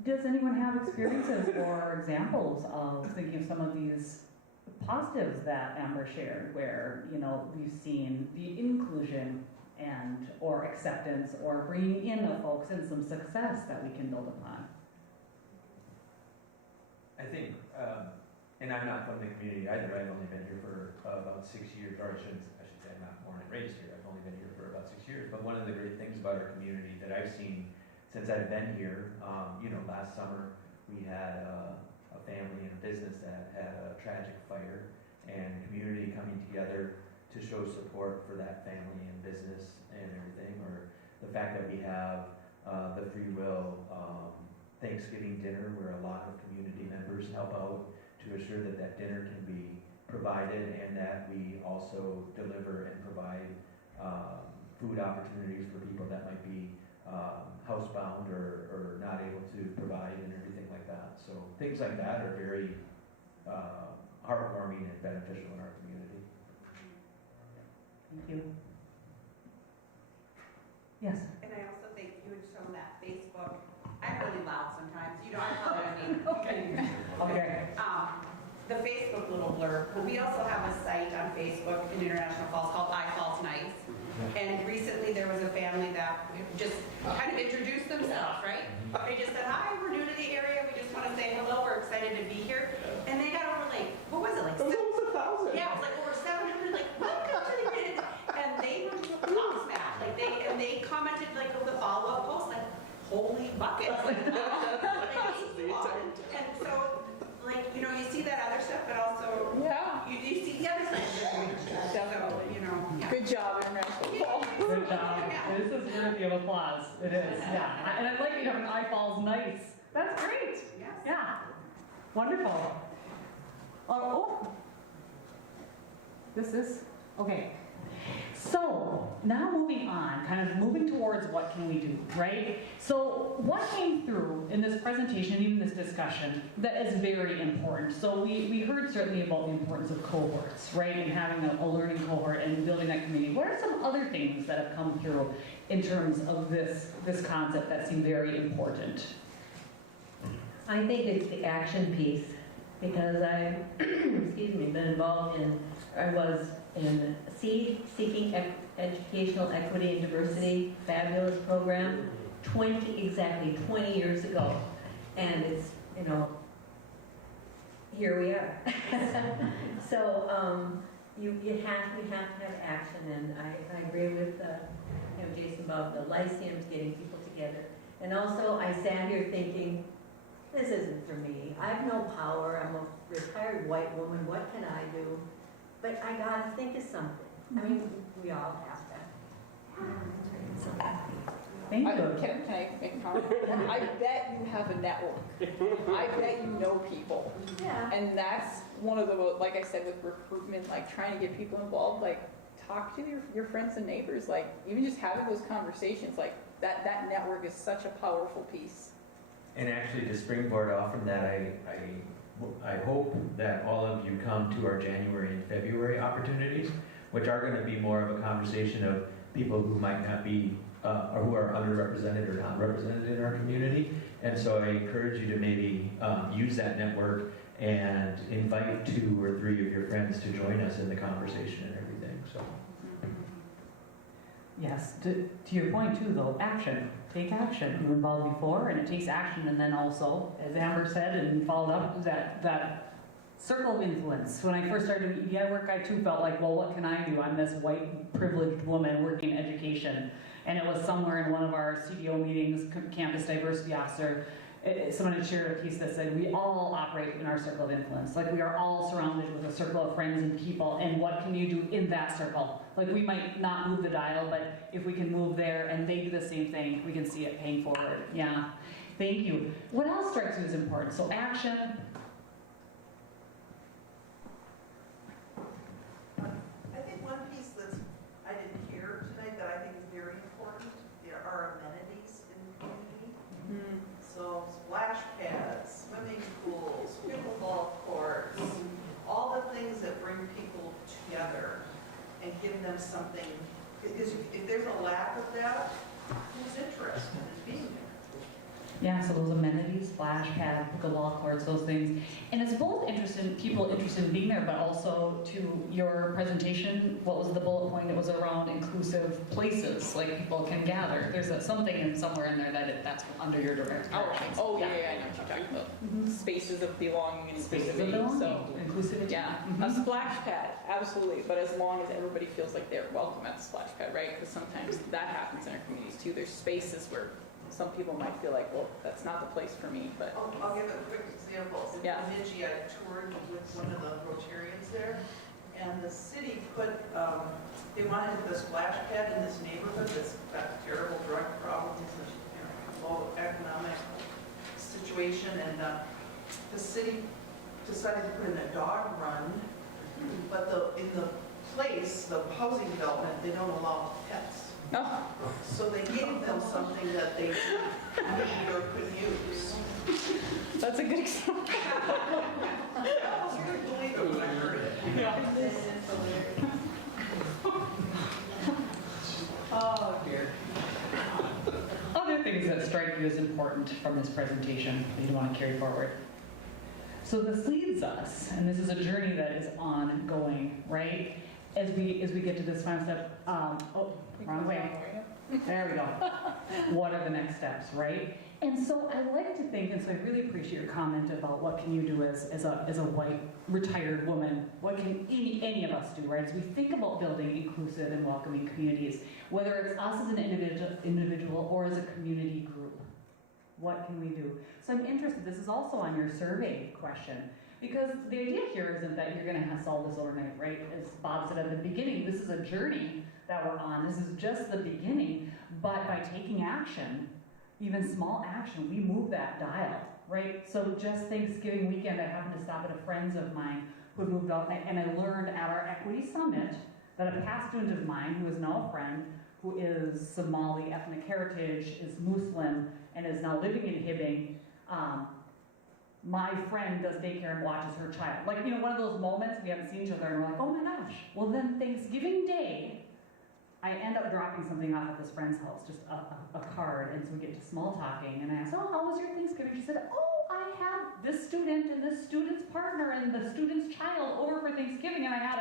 Does anyone have experiences or examples of thinking of some of these positives that Amber shared, where we've seen the inclusion and or acceptance or bringing in of folks and some success that we can build upon? I think, and I'm not from the community either. I've only been here for about 6 years, or I should say I'm not born and raised here. I've only been here for about 6 years. But one of the great things about our community that I've seen since I've been here, last summer we had a family and a business that had a tragic fire, and the community coming together to show support for that family and business and everything, or the fact that we have the Free Will Thanksgiving dinner where a lot of community members help out to assure that that dinner can be provided, and that we also deliver and provide food opportunities for people that might be housebound or not able to provide and everything like that. So things like that are very heartwarming and beneficial in our community. Thank you. Yes. And I also think you had shown that Facebook. I'm really loud sometimes. I probably need. Okay. The Facebook little blurb. But we also have a site on Facebook in International Falls called iFalls Nice. And recently there was a family that just kind of introduced themselves, right? They just said, "Hi, we're new to the area. We just want to say hello. We're excited to be here." And they got over what was it? It was almost 1,000. Yeah, it was like over 700. Like, what? other stuff, but also Yeah. you see the other side of the coin. Definitely. So, you know, yeah. Good job, International Fall. Good job. This is worthy of applause. It is, yeah. And I like you having eye falls nice. That's great. Yes. Yeah. Wonderful. Oh. This is, okay. So now moving on, kind of moving towards what can we do, right? So what came through in this presentation, even this discussion, that is very important. So we heard certainly about the importance of cohorts, right? And having a learning cohort and building that community. What are some other things that have come through in terms of this concept that seem very important? I think it's the action piece, because I, excuse me, been involved in, I was in SEED, Seeking Educational Equity and Diversity, fabulous program, exactly 20 years ago. And it's, you know, here we are. So you have to have action, and I agree with Jason about the lyceums, getting people together. And also, I sat here thinking, this isn't for me. I have no power. I'm a retired white woman. What can I do? But I gotta think of something. I mean, we all have that. Thank you. Can I make a comment? I bet you have a network. I bet you know people. Yeah. And that's one of the, like I said, with recruitment, like trying to get people involved, like talk to your friends and neighbors, like even just having those conversations, like that network is such a powerful piece. And actually, to springboard off from that, I hope that all of you come to our January and February opportunities, which are going to be more of a conversation of people who might not be, or who are underrepresented or not represented in our community. And so I encourage you to maybe use that network and invite 2 or 3 of your friends to join us in the conversation and everything. So. Yes, to your point too, though, action. Take action. You were involved before, and it takes action, and then also, as Amber said and followed up, that circle of influence. When I first started EDI work, I too felt like, well, what can I do? I'm this white, privileged woman working in education. And it was somewhere in one of our CDO meetings, Campus Diversity Officer, someone had shared a piece that said, we all operate in our circle of influence. Like, we are all surrounded with a circle of friends and people, and what can you do in that circle? Like, we might not move the dial, but if we can move there and they do the same thing, we can see it paying forward. Yeah, thank you. What else strikes you as important? So action. I think one piece that I didn't hear tonight that I think is very important are amenities in the community. So splash pads, swimming pools, pickleball courts, all the things that bring people together and give them something, because if there's a lack of that, who's interested in being there? Yeah, so those amenities, splash pad, pickleball courts, those things. And it's both people interested in being there, but also to your presentation, what was the bullet point? It was around inclusive places, like people can gather. There's something somewhere in there that's under your direct direction. Oh yeah, I know what you're talking about. Spaces of belonging and Spaces of inclusivity. belonging, So, inclusivity. yeah, a splash pad, absolutely. But as long as everybody feels like they're welcome at the splash pad, right? Because sometimes that happens in our communities too. There's spaces where some people might feel like, well, that's not the place for me, but. I'll give a quick example. In Yeah. Bemidji, I toured with one of the Rotarians there, and the city put, they wanted the splash pad in this neighborhood that's got terrible drug problems and low economic situation, and the city decided to put in a dog run, but in the place, the housing development, they don't allow pets. Oh. So they gave them something that they need or could use. That's a good example. I couldn't believe it when I heard it. Oh dear. Other things that strike you as important from this presentation that you want to carry forward. So this leads us, and this is a journey that is ongoing, right? As we get to this final step, wrong way. There we go. What are the next steps, right? And so I like to think, and so I really appreciate your comment about what can you do as a white retired woman. What can any of us do, right? As we think about building inclusive and welcoming communities, whether it's us as an individual or as a community group, what can we do? So I'm interested. This is also on your survey question. Because the idea here isn't that you're gonna have solved this overnight, right? As Bob said at the beginning, this is a journey that we're on. This is just the beginning. But by taking action, even small action, we move that dial, right? So just Thanksgiving weekend, I happened to stop at a friend's of mine who had moved out, and I learned at our Equity Summit that a past student of mine, who is now a friend, who is Somali ethnic heritage, is Muslim, and is now living in Hibbing, my friend does daycare and watches her child. Like, one of those moments we haven't seen each other and we're like, oh my gosh. Well, then Thanksgiving Day, I end up dropping something off at this friend's house, just a card, and so we get to small talking, and I asked, oh, how was your Thanksgiving? She said, oh, I had this student and this student's partner and the student's child over for Thanksgiving, and I had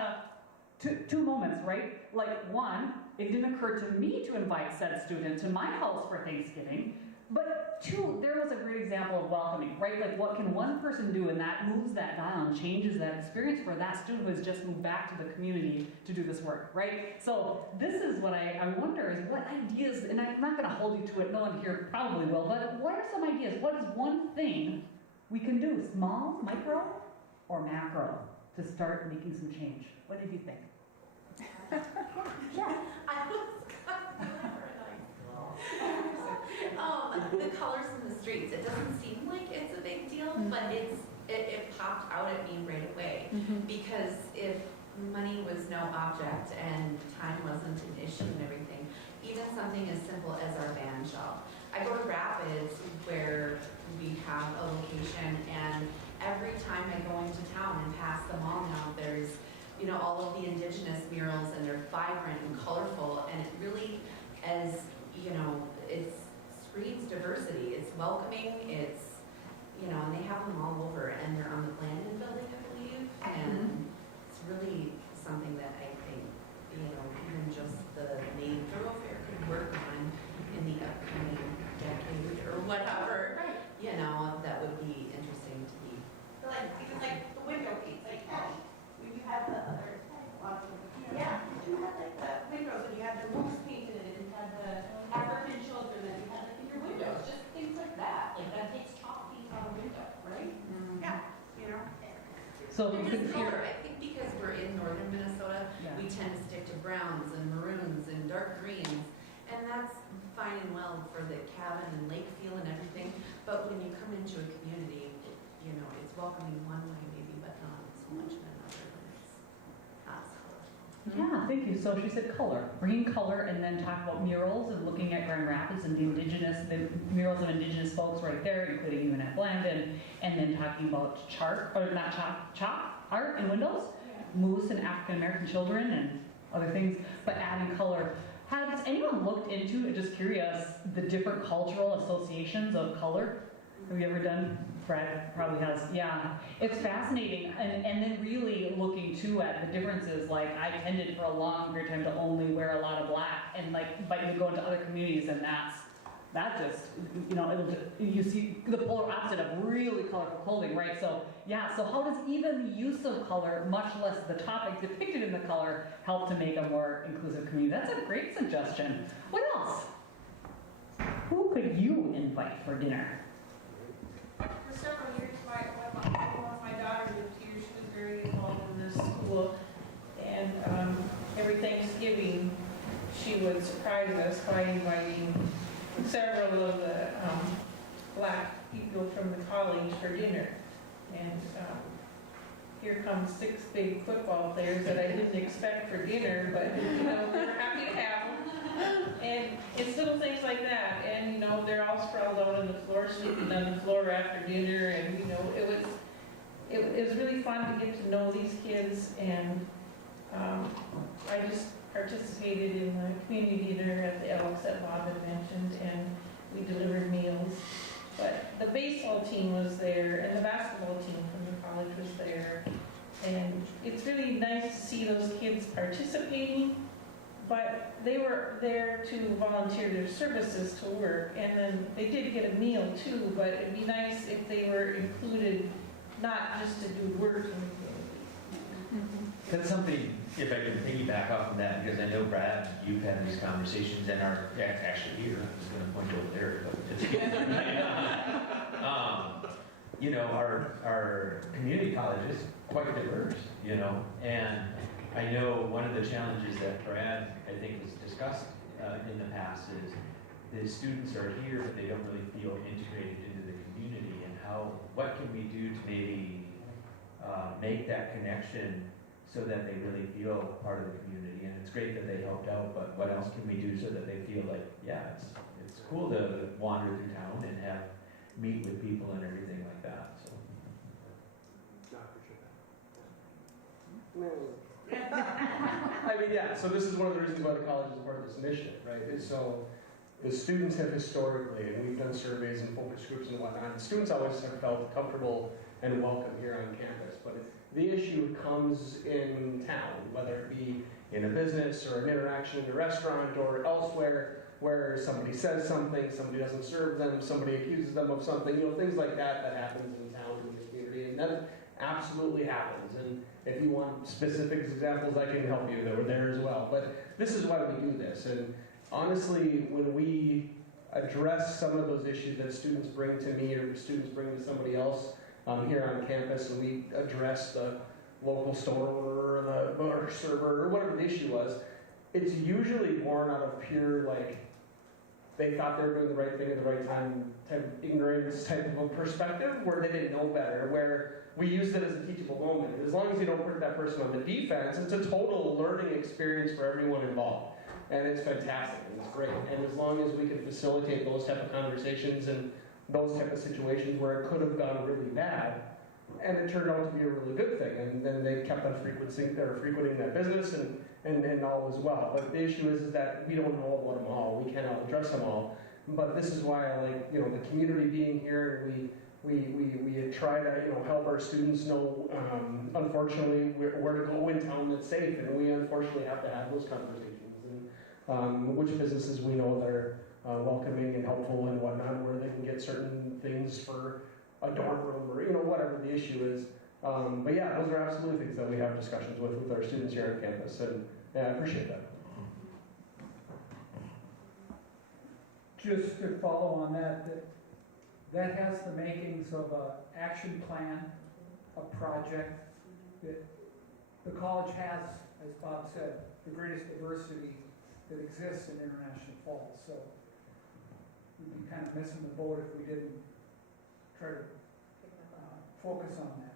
two moments, right? Like, one, it didn't occur to me to invite said student to my house for Thanksgiving, but two, there was a great example of welcoming, right? Like, what can one person do, and that moves that dial and changes that experience for that student who has just moved back to the community to do this work, right? So this is what I wonder is what ideas, and I'm not gonna hold you to it, no one here probably will, but what are some ideas? What is one thing we can do, small, micro, or macro, to start making some change? What did you think? Yeah, the colors in the streets, it doesn't seem like it's a big deal, but it popped out at me right away. Because if money was no object and time wasn't an issue and everything, even something as simple as our band shop. I go to Rapids where we have a location, and every time I go into town and pass the mall now, there's all of the indigenous murals, and they're vibrant and colorful, and it really, it screams diversity. It's welcoming, it's, and they have them all over, and they're on the Landon building, I believe, and it's really something that I think, even just the main thoroughfare could work on in the upcoming decade or whatever, that would be interesting to be. Because the window piece, when you had the other, you had the windows, and you had the moose painted, and you had the African children, and you had in your windows, just things like that. That takes chalk paint on a window, right? Yeah, So And we just could hear, color, I think because we're in northern Minnesota, we tend to stick to browns and maroons and dark greens, and that's fine and well for the cabin and lake feel and everything, but when you come into a community, it's welcoming one way maybe, but not so much in another when it's us. yeah, thank you. So she said color, bringing color, and then talk about murals and looking at Grand Rapids and the murals of indigenous folks right there, including even at Blandon, and then talking about chalk art and windows, moose and African American children and other things, but adding color. Has anyone looked into, just curious, the different cultural associations of color? Have you ever done? Fred probably has. Yeah, it's fascinating, and then really looking too at the differences. Like, I tended for a long period of time to only wear a lot of black, and but you go into other communities, and that just you see the polar opposite of really colorful clothing, right? So yeah, so how does even the use of color, much less the topic depicted in the color, help to make a more inclusive community? That's a great suggestion. What else? Who could you invite for dinner? For several years, my daughter lived here. She was very involved in this school, and every Thanksgiving she would surprise us by inviting several of the black people from the college for dinner. And here come 6 big football players that I didn't expect for dinner, but we're happy to have them. And it's little things like that, and they're all sprawled out on the floor, sleeping on the floor after dinner, and it was really fun to get to know these kids, and I just participated in the community dinner at the Elks that Bob had mentioned, and we delivered meals. But the baseball team was there, and the basketball team from the college was there, and it's really nice to see those kids participating. But they were there to volunteer their services to work, and then they did get a meal too, but it'd be nice if they were included, not just to do work in the community. That's something, if I can piggyback off of that, because I know Brad, you've had these conversations and are actually here. I was going to point you over there, but it's our community college is quite diverse, and I know one of the challenges that Brad, I think, has discussed in the past is the students are here, but they don't really feel integrated into the community, and what can we do to maybe make that connection so that they really feel part of the community? And it's great that they helped out, but what else can we do so that they feel like, yeah, it's cool to wander through town and meet with people and everything like that, so. I mean, yeah, so this is one of the reasons why the college is part of this initiative, right? Is so the students have historically, and we've done surveys and focus groups and whatnot, the students always have felt comfortable and welcome here on campus. But the issue comes in town, whether it be in a business or an interaction in a restaurant or elsewhere, where somebody says something, somebody doesn't serve them, somebody accuses them of something, things like that happens in town in the community, and that absolutely happens. And if you want specific examples, I can help you. They were there as well. But this is why we do this. And honestly, when we address some of those issues that students bring to me or students bring to somebody else here on campus, and we address the local store owner or the server or whatever the issue was, it's usually born out of pure, they thought they were doing the right thing at the right time, type of ignorance type of a perspective, where they didn't know better, where we use it as a teachable moment. As long as you don't put that person on the defense, it's a total learning experience for everyone involved. And it's fantastic, and it's great. And as long as we can facilitate those type of conversations and those type of situations where it could have gone really bad, and it turned out to be a really good thing, and then they kept on frequenting that business and all as well. But the issue is that we don't know about them all. We cannot address them all. But this is why I like, the community being here, and we try to, help our students know, unfortunately, where to go in town that's safe, and we unfortunately have to have those conversations, and which businesses we know that are welcoming and helpful and whatnot, where they can get certain things for a dorm room or, whatever the issue is. But yeah, those are absolutely things that we have discussions with our students here on campus, and yeah, I appreciate that. Just to follow on that has the makings of an action plan, a project. That the college has, as Bob said, the greatest diversity that exists in International Falls. So we'd be kind of missing the boat if we didn't try to focus on that.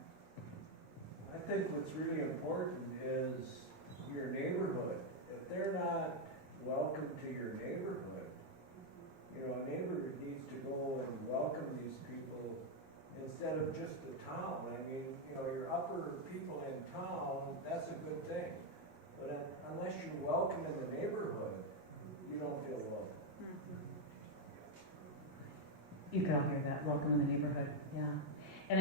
I think what's really important is your neighborhood. If they're not welcome to your neighborhood, a neighbor needs to go and welcome these people instead of just the town. I mean, your upper people in town, that's a good thing. But unless you're welcome in the neighborhood, you don't feel welcome. You can all hear that, welcome in the neighborhood, yeah. And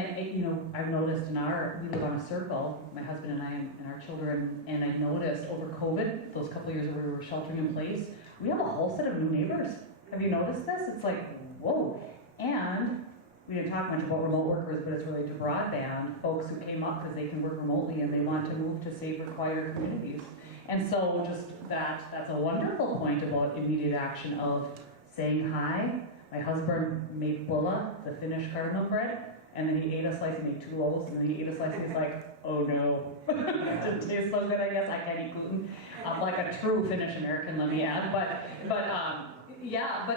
I've noticed we live on a circle, my husband and I and our children, and I noticed over COVID, those couple of years where we were sheltering in place, we have a whole set of new neighbors. Have you noticed this? It's like, whoa. And we didn't talk much about remote workers, but it's related to broadband, folks who came up because they can work remotely and they want to move to safer, quieter communities. And so just that's a wonderful point about immediate action of saying hi. My husband made bulla, the Finnish cardinal bread, and then he ate a slice, he made 2 loaves, and then he ate a slice, and he's like, oh no. It didn't taste so good, I guess. I can't eat gluten. I'm like a true Finnish American, let me add. But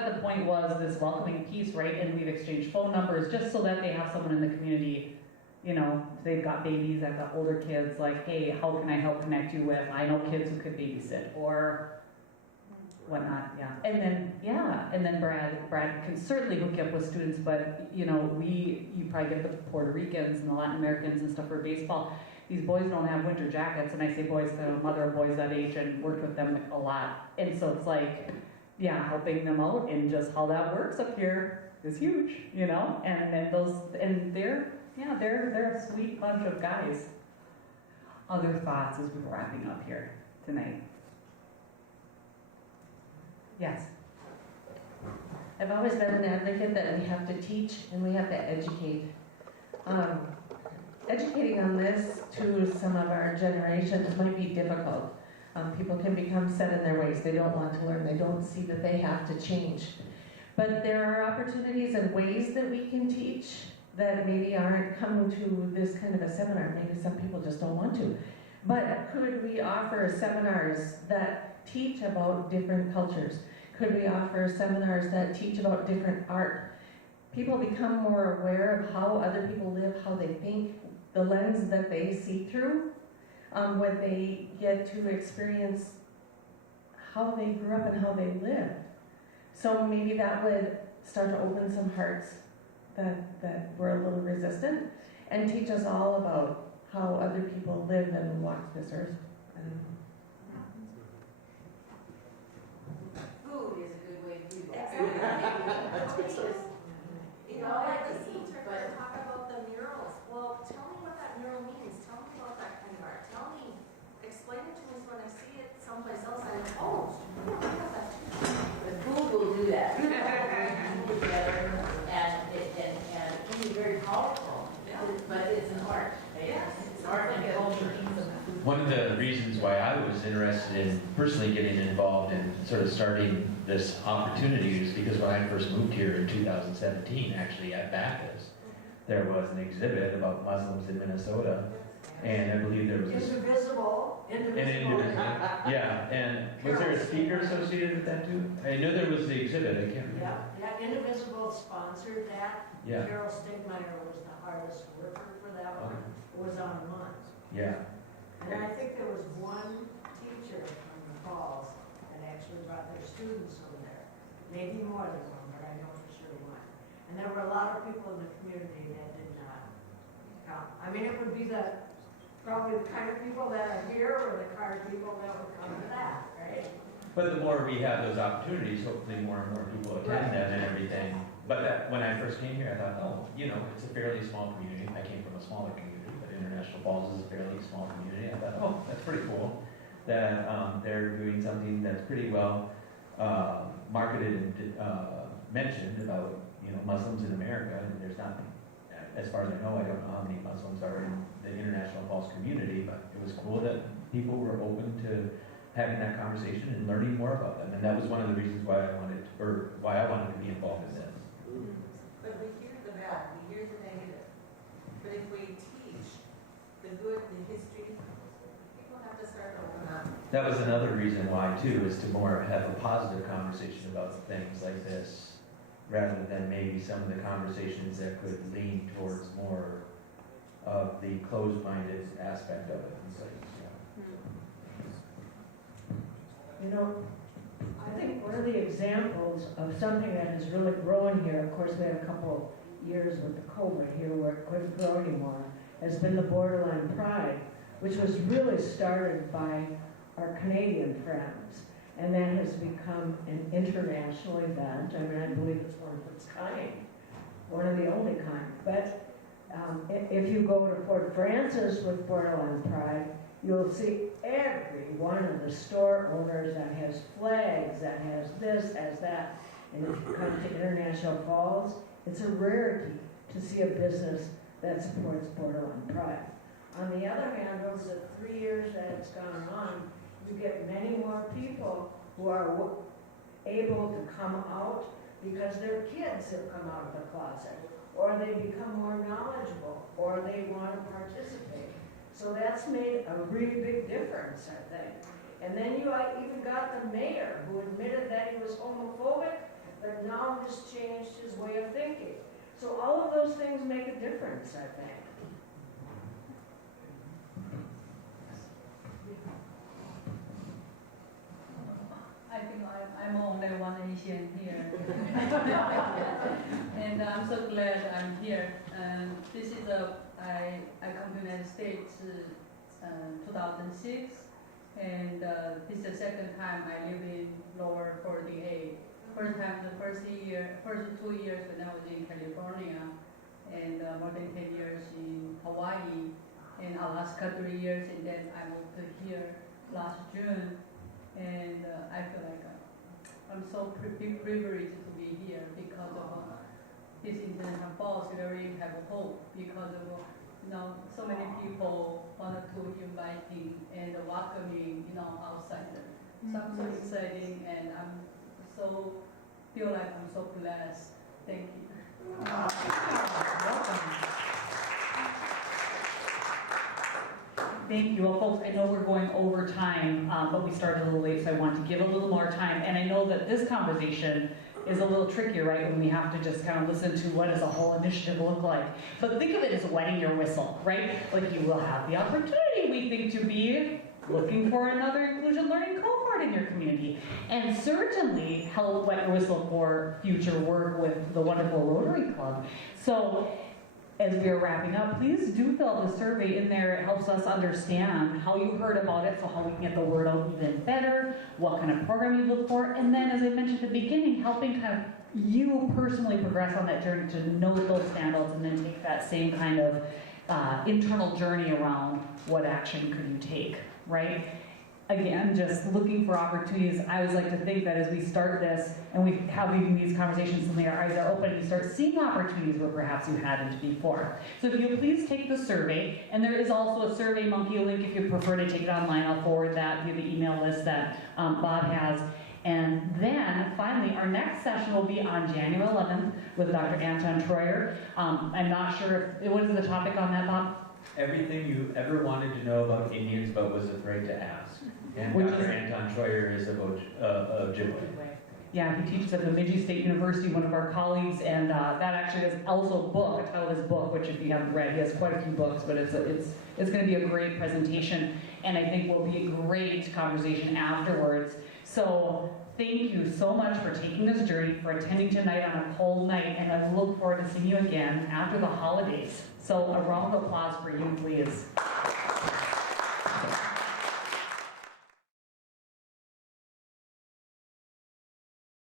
the point was this welcoming piece, right? And we've exchanged phone numbers just so that they have someone in the community, if they've got babies, I've got older kids, like, hey, how can I help connect you with? I know kids who could babysit, or whatnot, yeah. And then Brad can certainly hook you up with students, but you probably get the Puerto Ricans and the Latin Americans and stuff for baseball. These boys don't have winter jackets, and I say boys because I'm a mother of boys that age and worked with them a lot. And so it's like, helping them out and just how that works up here is huge, And then they're a sweet bunch of guys. Other thoughts as we're wrapping up here tonight? Yes. I've always been an advocate that we have to teach and we have to educate. Educating on this to some of our generations might be difficult. People can become set in their ways. They don't want to learn. They don't see that they have to change. But there are opportunities and ways that we can teach that maybe aren't coming to this kind of a seminar. Maybe some people just don't want to. But could we offer seminars that teach about different cultures? Could we offer seminars that teach about different art? People become more aware of how other people live, how they think, the lens that they see through, when they get to experience how they grew up and how they lived. So maybe that would start to open some hearts that were a little resistant and teach us all about how other people live and walk this earth. I don't know. Food is a good way to do that. That's good stuff. You know, I like to eat, But but talk about the murals. Well, tell me what that mural means. Tell me about that kind of art. Tell me, explain it to me so when I see it someplace else, I go, oh, yeah, I got that too. the food will do that. Together, and it can be very powerful, but it's an art. It's art and culture. One of the reasons why I was interested in personally getting involved in sort of starting this opportunity is because when I first moved here in 2017, actually at Bacchus, there was an exhibit about Muslims in Minnesota, and I believe there was Indivisible. yeah, and was there a speaker associated with that too? I know there was the exhibit, I can't remember. Yeah, Indivisible sponsored that. Yeah. Carol Stegmeyer was the hardest worker for that one. It was on a month. Yeah. And I think there was one teacher from the Falls that actually brought their students over there. Maybe more than one, but I know for sure one. And there were a lot of people in the community that did not come. I mean, it would be probably the kind of people that are here or the kind of people that would come to that, right? But the more we have those opportunities, hopefully more and more people attend them and everything. But when I first came here, I thought, oh, it's a fairly small community. I came from a smaller community, but International Falls is a fairly small community. I thought, oh, that's pretty cool that they're doing something that's pretty well marketed and mentioned about, Muslims in America. And there's not, as far as I know, I don't know how many Muslims are in the International Falls community, but it was cool that people were open to having that conversation and learning more about them. And that was one of the reasons why I wanted to be involved in this. But we hear the bad, we hear the negative. But if we teach the good, the history, people have to start to open up. That was another reason why too, is to more have a positive conversation about things like this, rather than maybe some of the conversations that could lean towards more of the closed-minded aspect of it and things. I think one of the examples of something that has really grown here, of course, we had a couple years with the COVID here where it couldn't grow anymore, has been the Borderline Pride, which was really started by our Canadian friends. And that has become an international event. I mean, I believe it's one of its kind, one of the only kind. But if you go to Fort Francis with Borderline Pride, you'll see every one of the store owners that has flags, that has this, has that. And if you come to International Falls, it's a rarity to see a business that supports Borderline Pride. On the other hand, over the 3 years that it's gone on, you get many more people who are able to come out because their kids have come out of the closet, or they become more knowledgeable, or they want to participate. So that's made a really big difference, I think. And then you even got the mayor who admitted that he was homophobic, but now has changed his way of thinking. So all of those things make a difference, I think. I think I'm only one Asian here. And I'm so glad I'm here. This is I come to the United States 2006, and this is the second time I live in Lower 48. First 2 years when I was in California, and more than 10 years in Hawaii, and Alaska 3 years, and then I moved to here last June. And I feel like I'm so privileged to be here because of this International Falls. Really have hope because of so many people wanted to inviting and welcoming outsiders. So I'm so exciting, and I'm so feel like I'm so blessed. Thank you. Thank you. Well, folks, I know we're going over time, but we started a little late, so I want to give a little more time. And I know that this conversation is a little trickier, right? When we have to just kind of listen to what does a whole initiative look like. But think of it as wetting your whistle, right? Like you will have the opportunity, we think, to be looking for another inclusion learning cohort in your community. And certainly help wet your whistle for future work with the wonderful Rotary Club. So as we are wrapping up, please do fill out the survey in there. It helps us understand how you heard about it, so how we can get the word out even better, what kind of program you look for, and then, as I mentioned at the beginning, helping kind of you personally progress on that journey to know those standouts and then take that same kind of internal journey around what action could you take, right? Again, just looking for opportunities. I always like to think that as we start this and we have these conversations, suddenly our eyes are open and you start seeing opportunities where perhaps you hadn't before. So if you'll please take the survey, and there is also a SurveyMonkey link if you prefer to take it online. I'll forward that via the email list that Bob has. And then, finally, our next session will be on January 11th with Dr. Anton Troyer. I'm not sure, what is the topic on that, Bob? Everything you ever wanted to know about Indians but was afraid to ask. And Which Dr. is- Anton Troyer is about Ojibwe. Yeah, he teaches at Bemidji State University, one of our colleagues, and that actually is also a book, a title of his book, which if you haven't read, he has quite a few books, but it's going to be a great presentation, and I think will be a great conversation afterwards. So thank you so much for taking this journey, for attending tonight on a cold night, and I look forward to seeing you again after the holidays. So a round of applause for you, please.